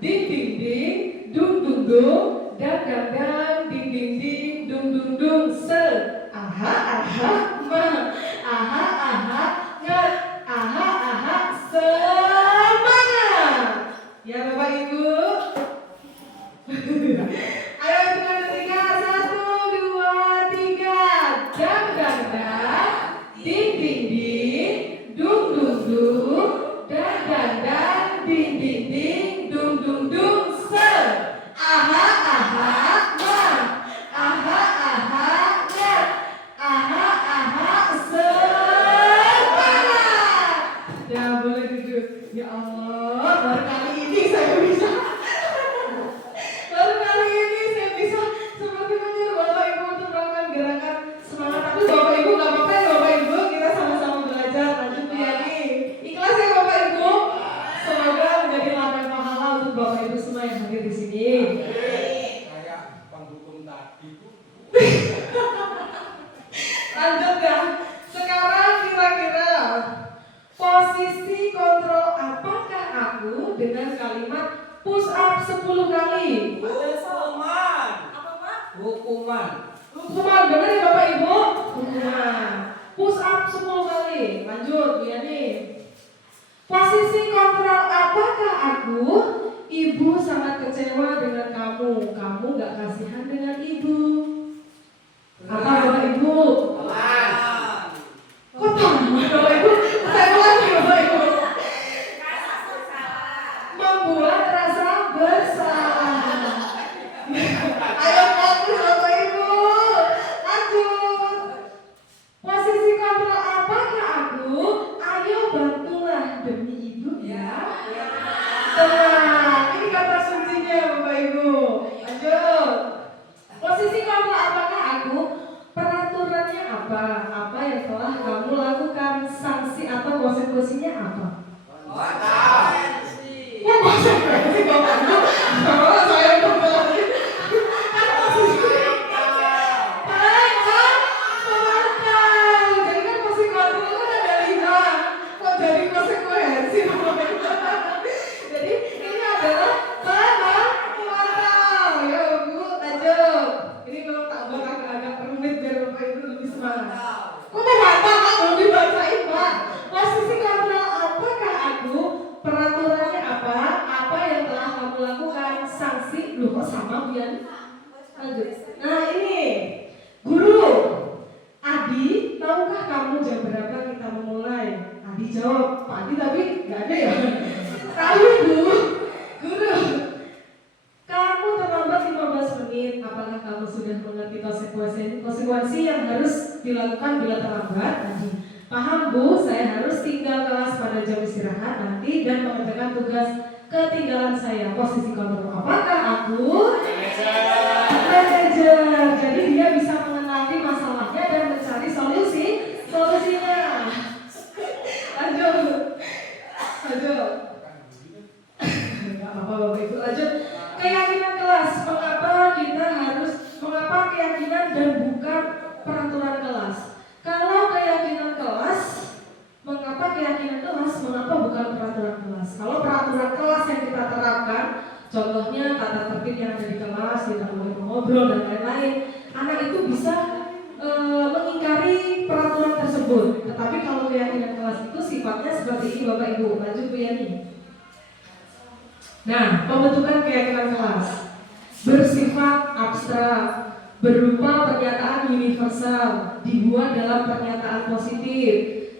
ding ding ding, dung dung dung, dan, ding ding ding, dung dung dung, se, aha, ma, aha, nga, aha, semangat. Ya Bapak Ibu. Ayo dengan ketiga, 1, 2, 3, dan, ding ding ding, dung dung dung, dan, ding ding ding, dung dung dung, se, aha, ma, aha, nga, aha, semangat. Ya boleh duduk. Ya Allah, baru kali ini saya bisa. Baru kali ini saya bisa seperti menyuruh Bapak Ibu untuk melakukan gerakan semangat. Tapi Bapak Ibu nggak apa-apa ya Bapak Ibu, kita sama-sama belajar. Lanjut Bu Yani. Ikhlas ya Bapak Ibu. Semoga menjadi ladang pahala untuk Bapak Ibu semua yang hadir di sini. Kayak penghukum tadi Bu. Lanjut ya. Sekarang kira-kira posisi kontrol apakah aku dengan kalimat push up 10 kali? Hukuman. Apa Pak? Hukuman. Hukuman, benar ya Bapak Ibu? Hukuman. Push up 10 kali. Lanjut Bu Yani. Posisi kontrol apakah aku? Ibu sangat kecewa dengan kamu. Kamu gak kasihan dengan ibu. Apa Bapak Ibu? Kok tamat Bapak Ibu? Saya ulangi Bapak Ibu. Membuat rasa bersalah. apa? Apa yang telah kamu lakukan? Sanksi atau konsekuensinya apa? Ya konsekuensi Bapak Ibu. Kalau saya kembali. Baik, Pak. Pemantau. Jadi kan fungsi kontrol kan ada 5. Kok jadi konsekuensi Bapak Ibu? Jadi ini adalah pemantau. Ya Bu, lanjut. Ini kalau tak buat agak rumit biar Bapak Ibu lebih semangat. Kok pemantau Pak? Belum dibacain Pak. Posisi kontrol apakah aku? Peraturannya apa? Apa yang telah kamu lakukan? Sanksi? Loh kok sama Bian? Lanjut. Nah ini guru. Adi, tahukah kamu jam berapa kita memulai? Adi jawab, Pak Adi tapi nggak ada ya? Tahu Bu. Guru, kamu terlambat 15 menit. Apakah kamu sudah mengerti konsekuensi yang harus dilakukan bila terlambat? Adi, paham Bu, saya harus tinggal kelas pada jam istirahat nanti dan mengerjakan tugas ketinggalan saya. Posisi kontrol apakah aku? Manajer. Jadi dia bisa mengenali masalahnya dan mencari solusinya. Lanjut. Enggak apa-apa Bapak Ibu. Lanjut. Keyakinan kelas. Mengapa keyakinan dan bukan peraturan kelas? Kalau keyakinan kelas, mengapa keyakinan kelas? Mengapa bukan peraturan kelas? Kalau peraturan kelas yang kita terapkan, contohnya tata tertib yang ada di kelas, tidak boleh mengobrol dan lain-lain, anak itu bisa mengingkari peraturan tersebut. Tetapi kalau keyakinan kelas itu sifatnya seperti ini Bapak Ibu. Lanjut Bu Yani. Nah, pembentukan keyakinan kelas bersifat abstrak, berupa pernyataan universal, dibuat dalam pernyataan positif,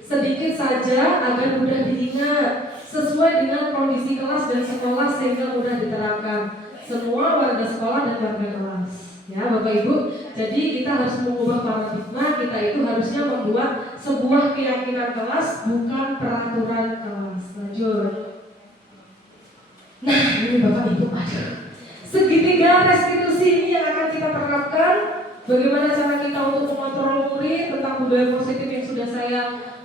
sedikit saja agar mudah diingat, sesuai dengan kondisi kelas dan sekolah sehingga mudah diterapkan semua warga sekolah dan warga kelas. Ya Bapak Ibu, jadi kita harus mengubah paradigma, kita itu harusnya membuat sebuah keyakinan kelas, bukan peraturan kelas. Lanjut. Nah ini Bapak Ibu ada segitiga restitusi ini yang akan kita terapkan. Bagaimana cara kita untuk mengontrol murid tentang budaya positif yang sudah saya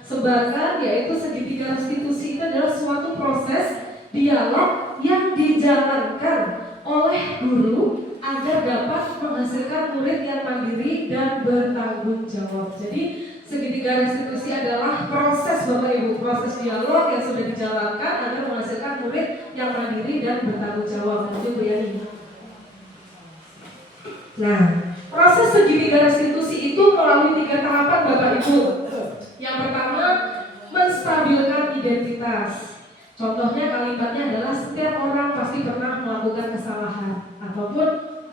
sebarkan, yaitu segitiga restitusi itu adalah suatu proses dialog yang dijalankan oleh guru agar dapat menghasilkan murid yang mandiri dan bertanggung jawab. Jadi segitiga restitusi adalah proses Bapak Ibu, proses dialog yang sudah dijalankan agar menghasilkan murid yang mandiri dan bertanggung jawab. Lanjut Bu Yani. Nah, proses segitiga restitusi itu melalui 3 tahapan Bapak Ibu. Yang pertama, menstabilkan identitas. Contohnya kalimatnya adalah setiap orang pasti pernah melakukan kesalahan, ataupun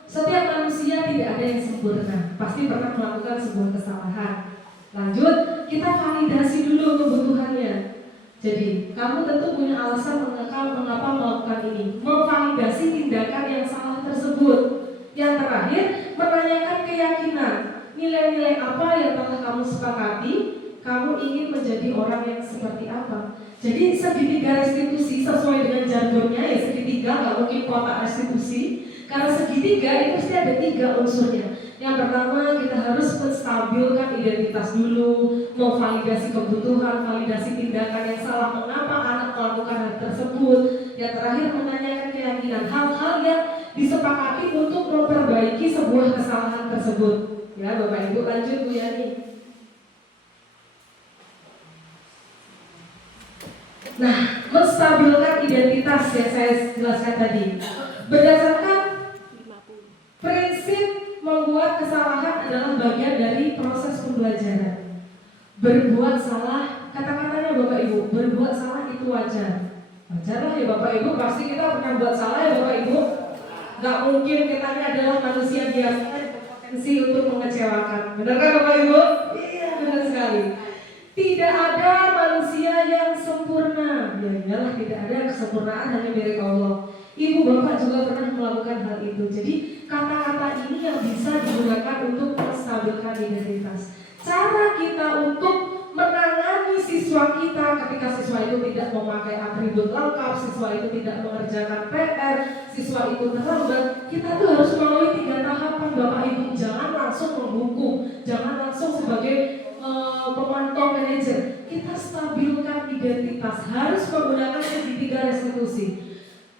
setiap manusia tidak ada yang sempurna, pasti pernah melakukan sebuah kesalahan. Lanjut, kita validasi dulu kebutuhannya. Jadi, kamu tentu punya alasan mengapa melakukan ini. Memvalidasi tindakan yang salah tersebut. Yang terakhir, menanyakan keyakinan. Nilai-nilai apa yang telah kamu sepakati, kamu ingin menjadi orang yang seperti apa. Jadi segitiga restitusi sesuai dengan jargonnya ya segitiga, nggak mungkin kotak restitusi. Karena segitiga itu pasti ada 3 unsurnya. Yang pertama kita harus menstabilkan identitas dulu, memvalidasi kebutuhan, validasi tindakan yang salah, mengapa anak melakukan hal tersebut. Yang terakhir menanyakan keyakinan, hal-hal yang disepakati untuk memperbaiki sebuah kesalahan tersebut. Ya Bapak Ibu, lanjut Bu Yani. Nah, menstabilkan identitas yang saya jelaskan tadi berdasarkan prinsip membuat kesalahan adalah bagian dari proses pembelajaran. Berbuat salah, kata-katanya Bapak Ibu, berbuat salah itu wajar. Wajar lah ya Bapak Ibu, pasti kita pernah buat salah ya Bapak Ibu. Gak mungkin kita ini adalah manusia biasa berpotensi untuk mengecewakan. Benar kan Bapak Ibu? Iya, benar sekali. Tidak ada manusia yang sempurna. Ya iyalah, tidak ada kesempurnaan, hanya milik Allah. Ibu bapak juga pernah melakukan hal itu. Jadi kata-kata ini yang bisa digunakan untuk menstabilkan identitas. Cara kita untuk menangani siswa kita ketika siswa itu tidak memakai atribut lengkap, siswa itu tidak mengerjakan PR, siswa itu terlambat, kita tuh harus melalui 3 tahapan Bapak Ibu. Jangan langsung menghukum, jangan langsung sebagai identitas, harus menggunakan segitiga restitusi.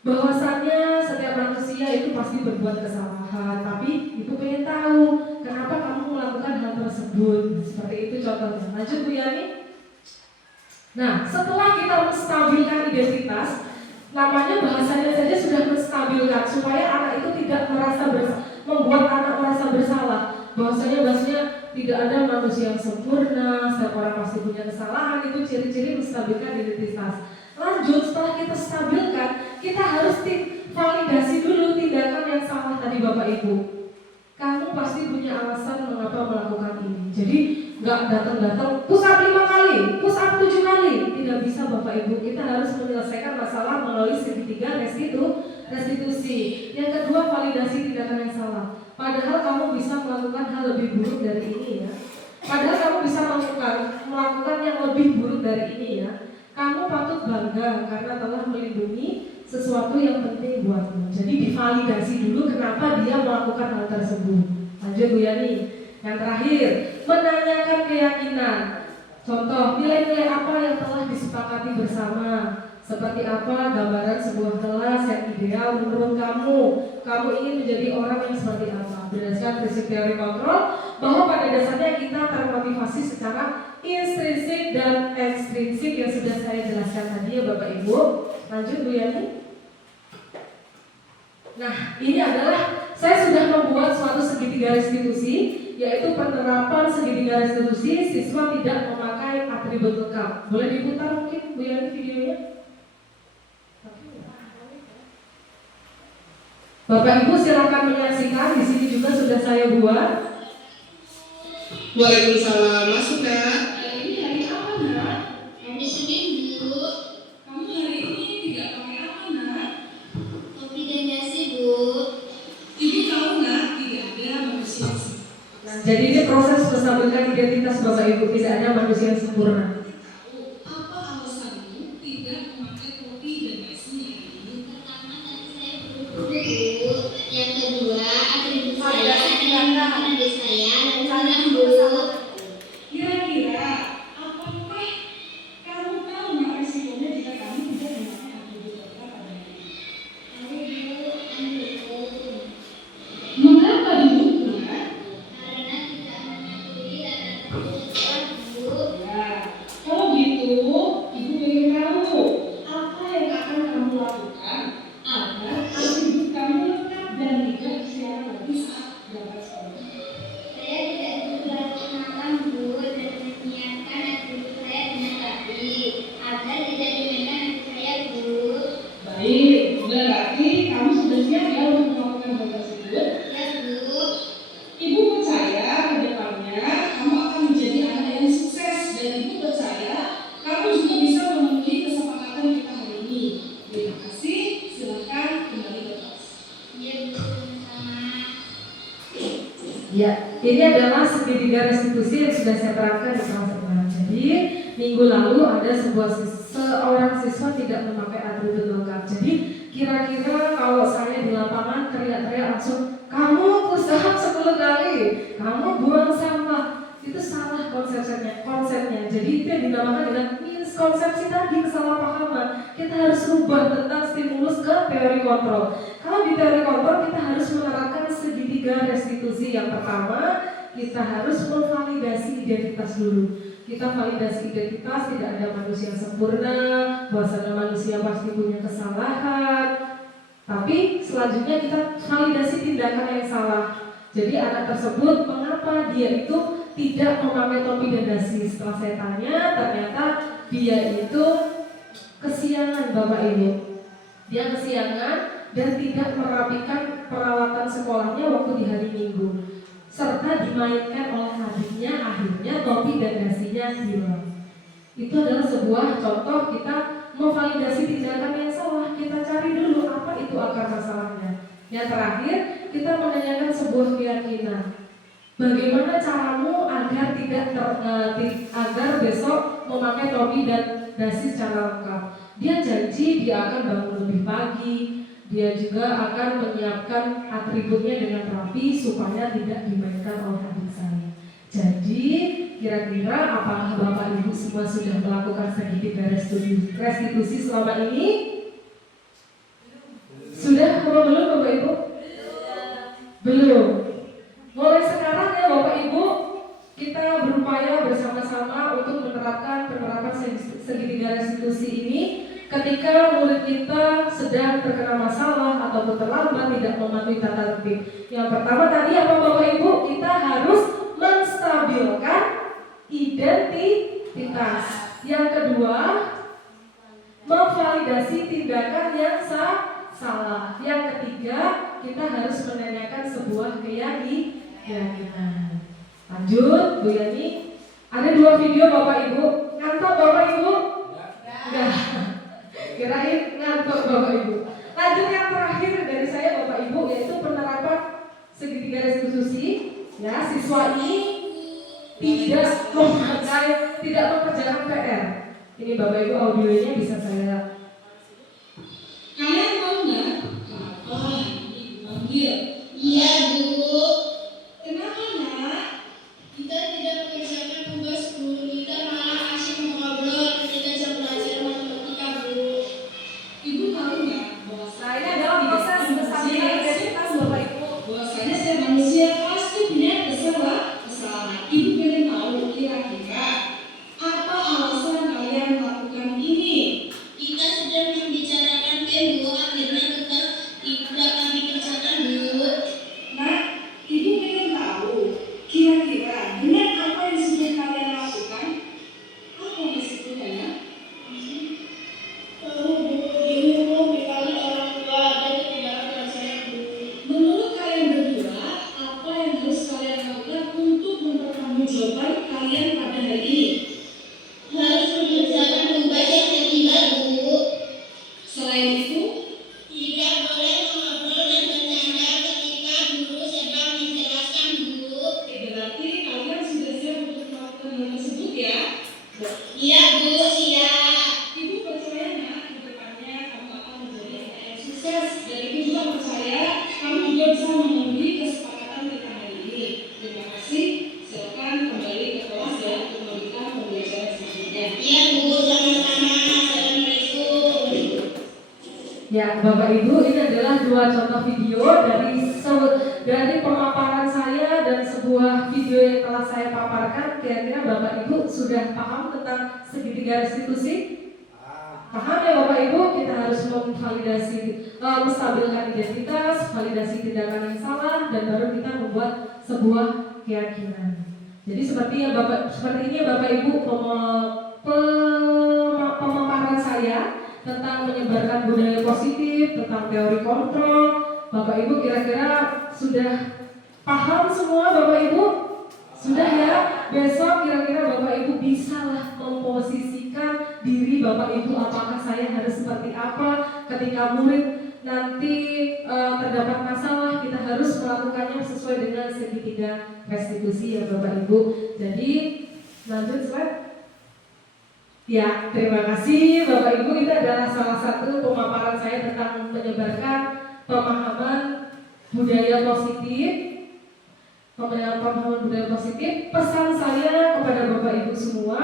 Bahwasannya setiap manusia itu pasti berbuat kesalahan, tapi Ibu pengen tahu kenapa kamu melakukan hal tersebut. Seperti itu contohnya. Lanjut Bu Yani. Nah, setelah kita menstabilkan identitas, namanya bahasanya saja sudah menstabilkan supaya anak itu tidak membuat anak merasa bersalah. Bahwasanya tidak ada manusia yang sempurna, setiap orang pasti punya kesalahan. Itu ciri-ciri menstabilkan identitas. Lanjut, setelah kita stabilkan, kita harus validasi dulu tindakan yang salah tadi Bapak Ibu. Kamu pasti punya alasan mengapa melakukan ini. Jadi nggak datang-datang push up 5 kali, push up 7 kali. Tidak bisa Bapak Ibu. Kita harus menyelesaikan masalah melalui segitiga restitusi. Yang kedua, validasi tindakan yang salah. Padahal kamu bisa melakukan hal lebih buruk dari ini ya. Padahal kamu bisa melakukan yang lebih buruk dari ini ya. Kamu patut bangga karena telah melindungi sesuatu yang penting buatmu. Jadi divalidasi dulu kenapa dia melakukan hal tersebut. Lanjut Bu Yani. Yang terakhir, menanyakan keyakinan. Contoh, nilai-nilai apa yang telah disepakati bersama. Seperti apa gambaran sebuah kelas yang ideal menurut kamu. Kamu ingin menjadi orang yang seperti apa. Berdasarkan prinsip teori kontrol, bahwa pada dasarnya kita termotivasi secara intrinsik dan ekstrinsik yang sudah saya jelaskan tadi ya Bapak Ibu. Lanjut Bu Yani. Nah, ini adalah saya sudah membuat suatu segitiga restitusi, yaitu penerapan segitiga restitusi siswa tidak memakai atribut lengkap. Boleh diputar mungkin Bu Yani videonya? Bapak Ibu silakan menyaksikan, di sini juga sudah saya buat. Waalaikumsalam, masuk Kak. Ini hari apa Nak? Hari Senin Bu, Kamu hari ini tidak pakai apa Nak? kopi dan nasi Bu. Ibu tahu Nak, tidak ada manusia yang sempurna. Nah, jadi ini proses menstabilkan identitas Bapak Ibu, tidak ada manusia yang sempurna. Apa alasanmu tidak memakai topi dan nasinya ini? Pertama tadi saya buru-buru Bu. Yang kedua atribut saya adalah adik saya dan salam Bu. Kira-kira apakah kamu tahu Nak resikonya jika kamu tidak memakai atribut lengkap pada hari ini? Tahu Bu, mendukung. Mengapa didukung Nak? Karena tidak mematuhi dan atribut Bu. Ya, kalau gitu, Ibu ingin tahu apa yang akan kamu lakukan agar atribut kamu lengkap dan tidak kesiangan lagi saat berangkat sekolah. Saya tidak beberapa malam Bu dan menyiapkan atribut saya dengan rapi agar tidak dimainkan adik saya Bu. Baik, berarti kamu sudah siap ya untuk melakukan hal tersebut. Ya Bu. Ibu percaya ke depannya kamu akan menjadi anak yang sukses dan Ibu percaya kamu juga bisa memenuhi kesepakatan kita hari ini. Terima kasih, silakan kembali ke kelas. Ya Bu, sama-sama. Ya, ini adalah segitiga restitusi yang sudah saya terapkan di kelas 6. Jadi, minggu lalu ada seorang siswa tidak memakai atribut lengkap. Jadi, kira-kira kalau saya di lapangan teriak-teriak langsung, kamu push up 10 kali, kamu buang sampah. Itu salah konsepnya. Jadi, itu yang dinamakan dengan miskonsepsi tadi, kesalahpahaman. Kita harus rubah tentang stimulus ke teori kontrol. Kalau di teori kontrol kita harus menerapkan segitiga restitusi. Yang pertama, kita harus memvalidasi identitas dulu. Kita validasi identitas, tidak ada manusia yang sempurna, bahwasanya manusia pasti punya kesalahan. Tapi selanjutnya kita validasi tindakan yang salah. Jadi anak tersebut mengapa dia itu tidak memakai topi dan dasi. Setelah saya tanya, ternyata dia itu kesiangan Bapak Ibu. Dia kesiangan dan tidak merapikan peralatan sekolahnya waktu di hari Minggu, serta dimainkan oleh adiknya, akhirnya topi dan dasinya hilang. Itu adalah sebuah contoh kita memvalidasi tindakan yang salah. Kita cari dulu apa itu akar masalahnya. Yang terakhir, kita menanyakan sebuah keyakinan. Bagaimana caramu agar agar besok memakai topi dan dasi secara lengkap? Dia janji dia akan bangun lebih pagi. Dia juga akan menyiapkan atributnya dengan rapi supaya tidak dimainkan oleh adik saya. Jadi kira-kira apakah Bapak Ibu semua sudah melakukan segitiga restitusi selama ini? Sudah atau belum Bapak Ibu? Belum. Mulai sekarang ya Bapak Ibu, kita berupaya bersama-sama untuk penerapan segitiga restitusi ini. Ketika murid kita sedang terkena masalah ataupun terlambat tidak mematuhi tata tertib. Yang pertama tadi apa Bapak Ibu? Kita harus menstabilkan identitas. Yang kedua, memvalidasi tindakan yang salah. Yang ketiga, kita harus menanyakan sebuah keyakinan. Lanjut, Bu Yani. Ada 2 video Bapak Ibu. Ngantuk Bapak Ibu? Enggak. Kirain ngantuk Bapak Ibu. Lanjut yang terakhir dari saya Bapak Ibu, yaitu penerapan segitiga restitusi. Ya, siswa ini tidak mengerjakan PR. Ini Bapak Ibu audionya bisa saya. Kalian tahu nggak apa dipanggil? Iya Bu. Kenapa nak? Kita tidak mengerjakan tugas guru, kita malah asyik mengobrol ketika jam belajar matematika Bu. Ibu tahu nggak bahwa Ini adalah proses menstabilkan identitas Bapak Ibu. bahwasanya setiap manusia pasti punya kesalahan. Ibu pengen tahu kira-kira apa alasan kalian melakukan ini? Kita sedang membicarakan Bu, akhirnya tugas tidak kami kerjakan Bu. Nah, Ibu pengen tahu kira-kira dengan apa yang sudah kalian lakukan, apa resikonya ya? Tahu Bu, dihukum, dipanggil orang tua, dan ketinggalan pelajaran Bu. Menurut kalian berdua, apa yang harus kalian lakukan untuk mempertanggungjawabkan kalian pada hari ini? Harus mengerjakan tugas yang tertinggal Bu. Selain itu, tidak boleh mengobrol dan bercanda ketika guru sedang menjelaskan Bu. Berarti kalian sudah siap untuk melakukan hal tersebut ya? Iya Bu, siap. Ibu percaya nggak ke depannya kamu akan menjadi anak yang sukses? Dan Ibu juga percaya kamu juga bisa memenuhi kesepakatan kita hari ini. Terima kasih. Silakan kembali ke kelas ya untuk melanjutkan pembelajaran selanjutnya. Iya Bu, sama-sama. Assalamualaikum. Ya, Bapak Ibu, ini adalah 2 contoh video dari pemaparan saya dan sebuah video yang telah saya paparkan. Kira-kira Bapak Ibu sudah paham tentang segitiga restitusi? Paham ya Bapak Ibu? Kita harus menvalidasi, menstabilkan identitas, validasi tindakan yang salah, dan baru kita membuat sebuah keyakinan. Jadi seperti ini ya Bapak Ibu pemaparan saya tentang menyebarkan budaya positif, tentang teori kontrol. Bapak Ibu kira-kira sudah paham semua Bapak Ibu? Sudah ya? Besok kira-kira Bapak Ibu bisalah memposisikan diri Bapak Ibu, apakah saya harus seperti apa ketika murid nanti terdapat masalah, kita harus melakukannya sesuai dengan segitiga restitusi ya Bapak Ibu. Jadi lanjut slide. Ya, terima kasih Bapak Ibu. Itu adalah salah satu pemaparan saya tentang menyebarkan pemahaman budaya positif. Pesan saya kepada Bapak Ibu semua,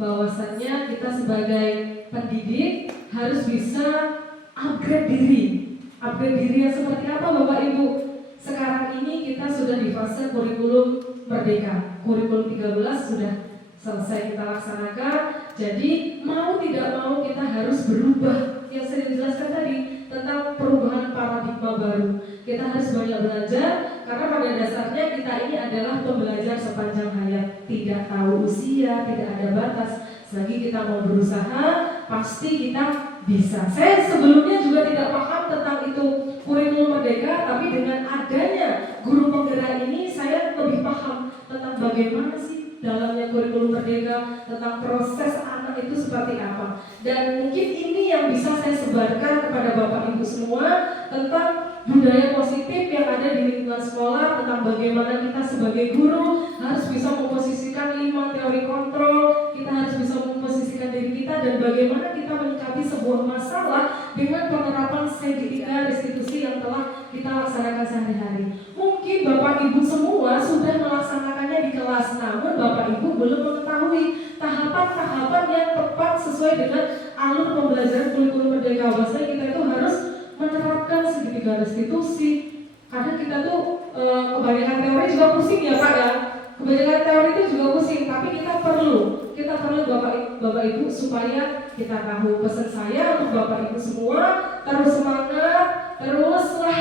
bahwasannya kita sebagai pendidik harus bisa upgrade diri. Upgrade diri yang seperti apa Bapak Ibu? Sekarang ini kita sudah di fase kurikulum merdeka. Kurikulum 13 sudah selesai kita laksanakan. Jadi mau tidak mau kita harus berubah. Yang saya jelaskan tadi tentang perubahan paradigma baru. Kita harus banyak belajar karena pada dasarnya kita ini adalah pembelajar sepanjang hayat. Tidak tahu usia, tidak ada batas. Selagi kita mau berusaha, pasti kita bisa. Saya sebelumnya juga tidak paham tentang itu kurikulum merdeka, tapi dengan adanya guru penggerak ini saya lebih paham tentang bagaimana sih dalamnya kurikulum merdeka, tentang proses anak itu seperti apa. Dan mungkin ini yang bisa saya sebarkan kepada Bapak Ibu semua tentang budaya positif yang ada di lingkungan sekolah, tentang bagaimana kita sebagai guru harus bisa memposisikan 5 teori kontrol, kita harus bisa memposisikan diri kita, dan bagaimana kita menyikapi sebuah masalah dengan penerapan segitiga restitusi yang telah kita laksanakan sehari-hari. Mungkin Bapak Ibu semua sudah melaksanakannya di kelas, namun Bapak Ibu belum mengetahui tahapan-tahapan yang tepat sesuai dengan alur pembelajaran kurikulum Merdeka. Bahwasanya kita itu harus menerapkan segitiga restitusi. Kadang kita tuh kebanyakan teori juga pusing ya Pak ya. Kebanyakan teori itu juga pusing, tapi kita perlu Bapak Ibu supaya kita tahu. Pesan saya untuk Bapak Ibu semua, terus semangat, teruslah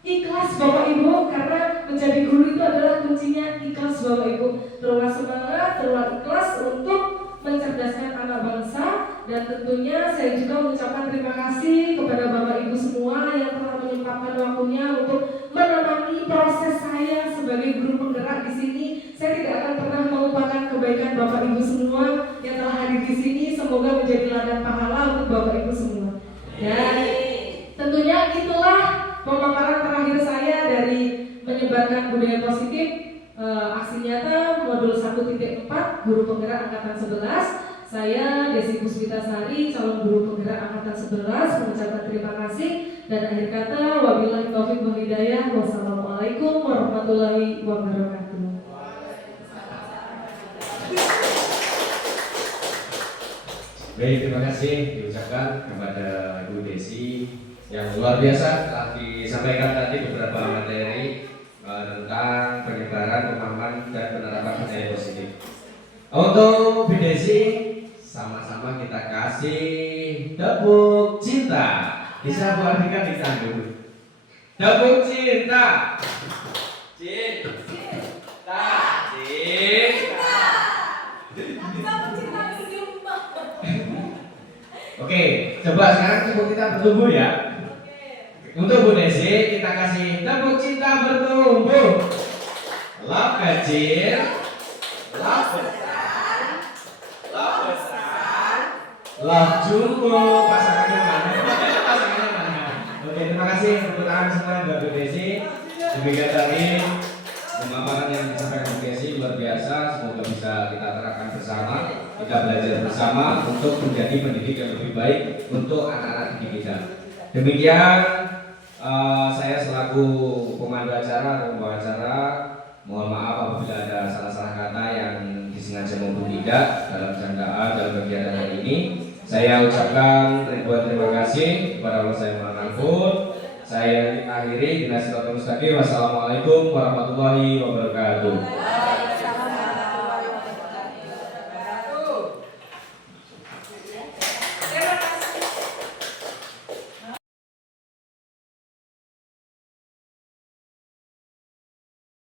ikhlas Bapak Ibu, karena menjadi guru itu adalah kuncinya ikhlas Bapak Ibu. Terus semangat, terus ikhlas untuk mencerdaskan anak bangsa, dan tentunya saya juga mengucapkan terima kasih kepada Bapak Ibu semua yang telah menyempatkan waktunya untuk menemani proses saya sebagai guru penggerak di sini. Saya tidak akan pernah melupakan kebaikan Bapak Ibu semua yang telah hadir di sini. Semoga menjadi ladang pahala untuk Bapak Ibu semua. Dan tentunya itulah pemaparan terakhir saya dari menyebarkan budaya positif aksi nyata modul 1.4 guru penggerak angkatan 11. Saya Desi Puspitasari, calon guru penggerak angkatan 11, mengucapkan terima kasih, dan akhir kata wabillahi taufiq wal hidayah. Wassalamualaikum warahmatullahi wabarakatuh. Baik, terima kasih diucapkan kepada Ibu Desi yang luar biasa telah disampaikan tadi beberapa materi tentang penyebaran, pemahaman, dan penerapan budaya positif. Untuk Bu Desi, sama-sama kita kasih tepuk cinta. Bisa Bu Ardika ditanggung. Tepuk cinta. Cinta. Oke, coba sekarang tepuk kita bertumbuh ya. Untuk Bu Desi kita kasih tepuk cinta bertumbuh. Love kecil, love besar, love jumbo. Pasangannya mana? Pasangannya mana? Oke, terima kasih untuk tangan semua buat Bu Desi. Demikian tadi pemaparan yang disampaikan Bu Desi luar biasa. Semoga bisa kita terapkan bersama, kita belajar bersama untuk menjadi pendidik yang lebih baik untuk anak-anak didik kita. Demikian saya selaku pemandu acara atau pembawa acara, mohon maaf apabila ada salah-salah kata yang disengaja maupun tidak dalam candaan dalam kegiatan hari ini. Saya ucapkan ribuan terima kasih kepada Allah saya Maha. Saya akhiri dengan Wassalamualaikum warahmatullahi wabarakatuh.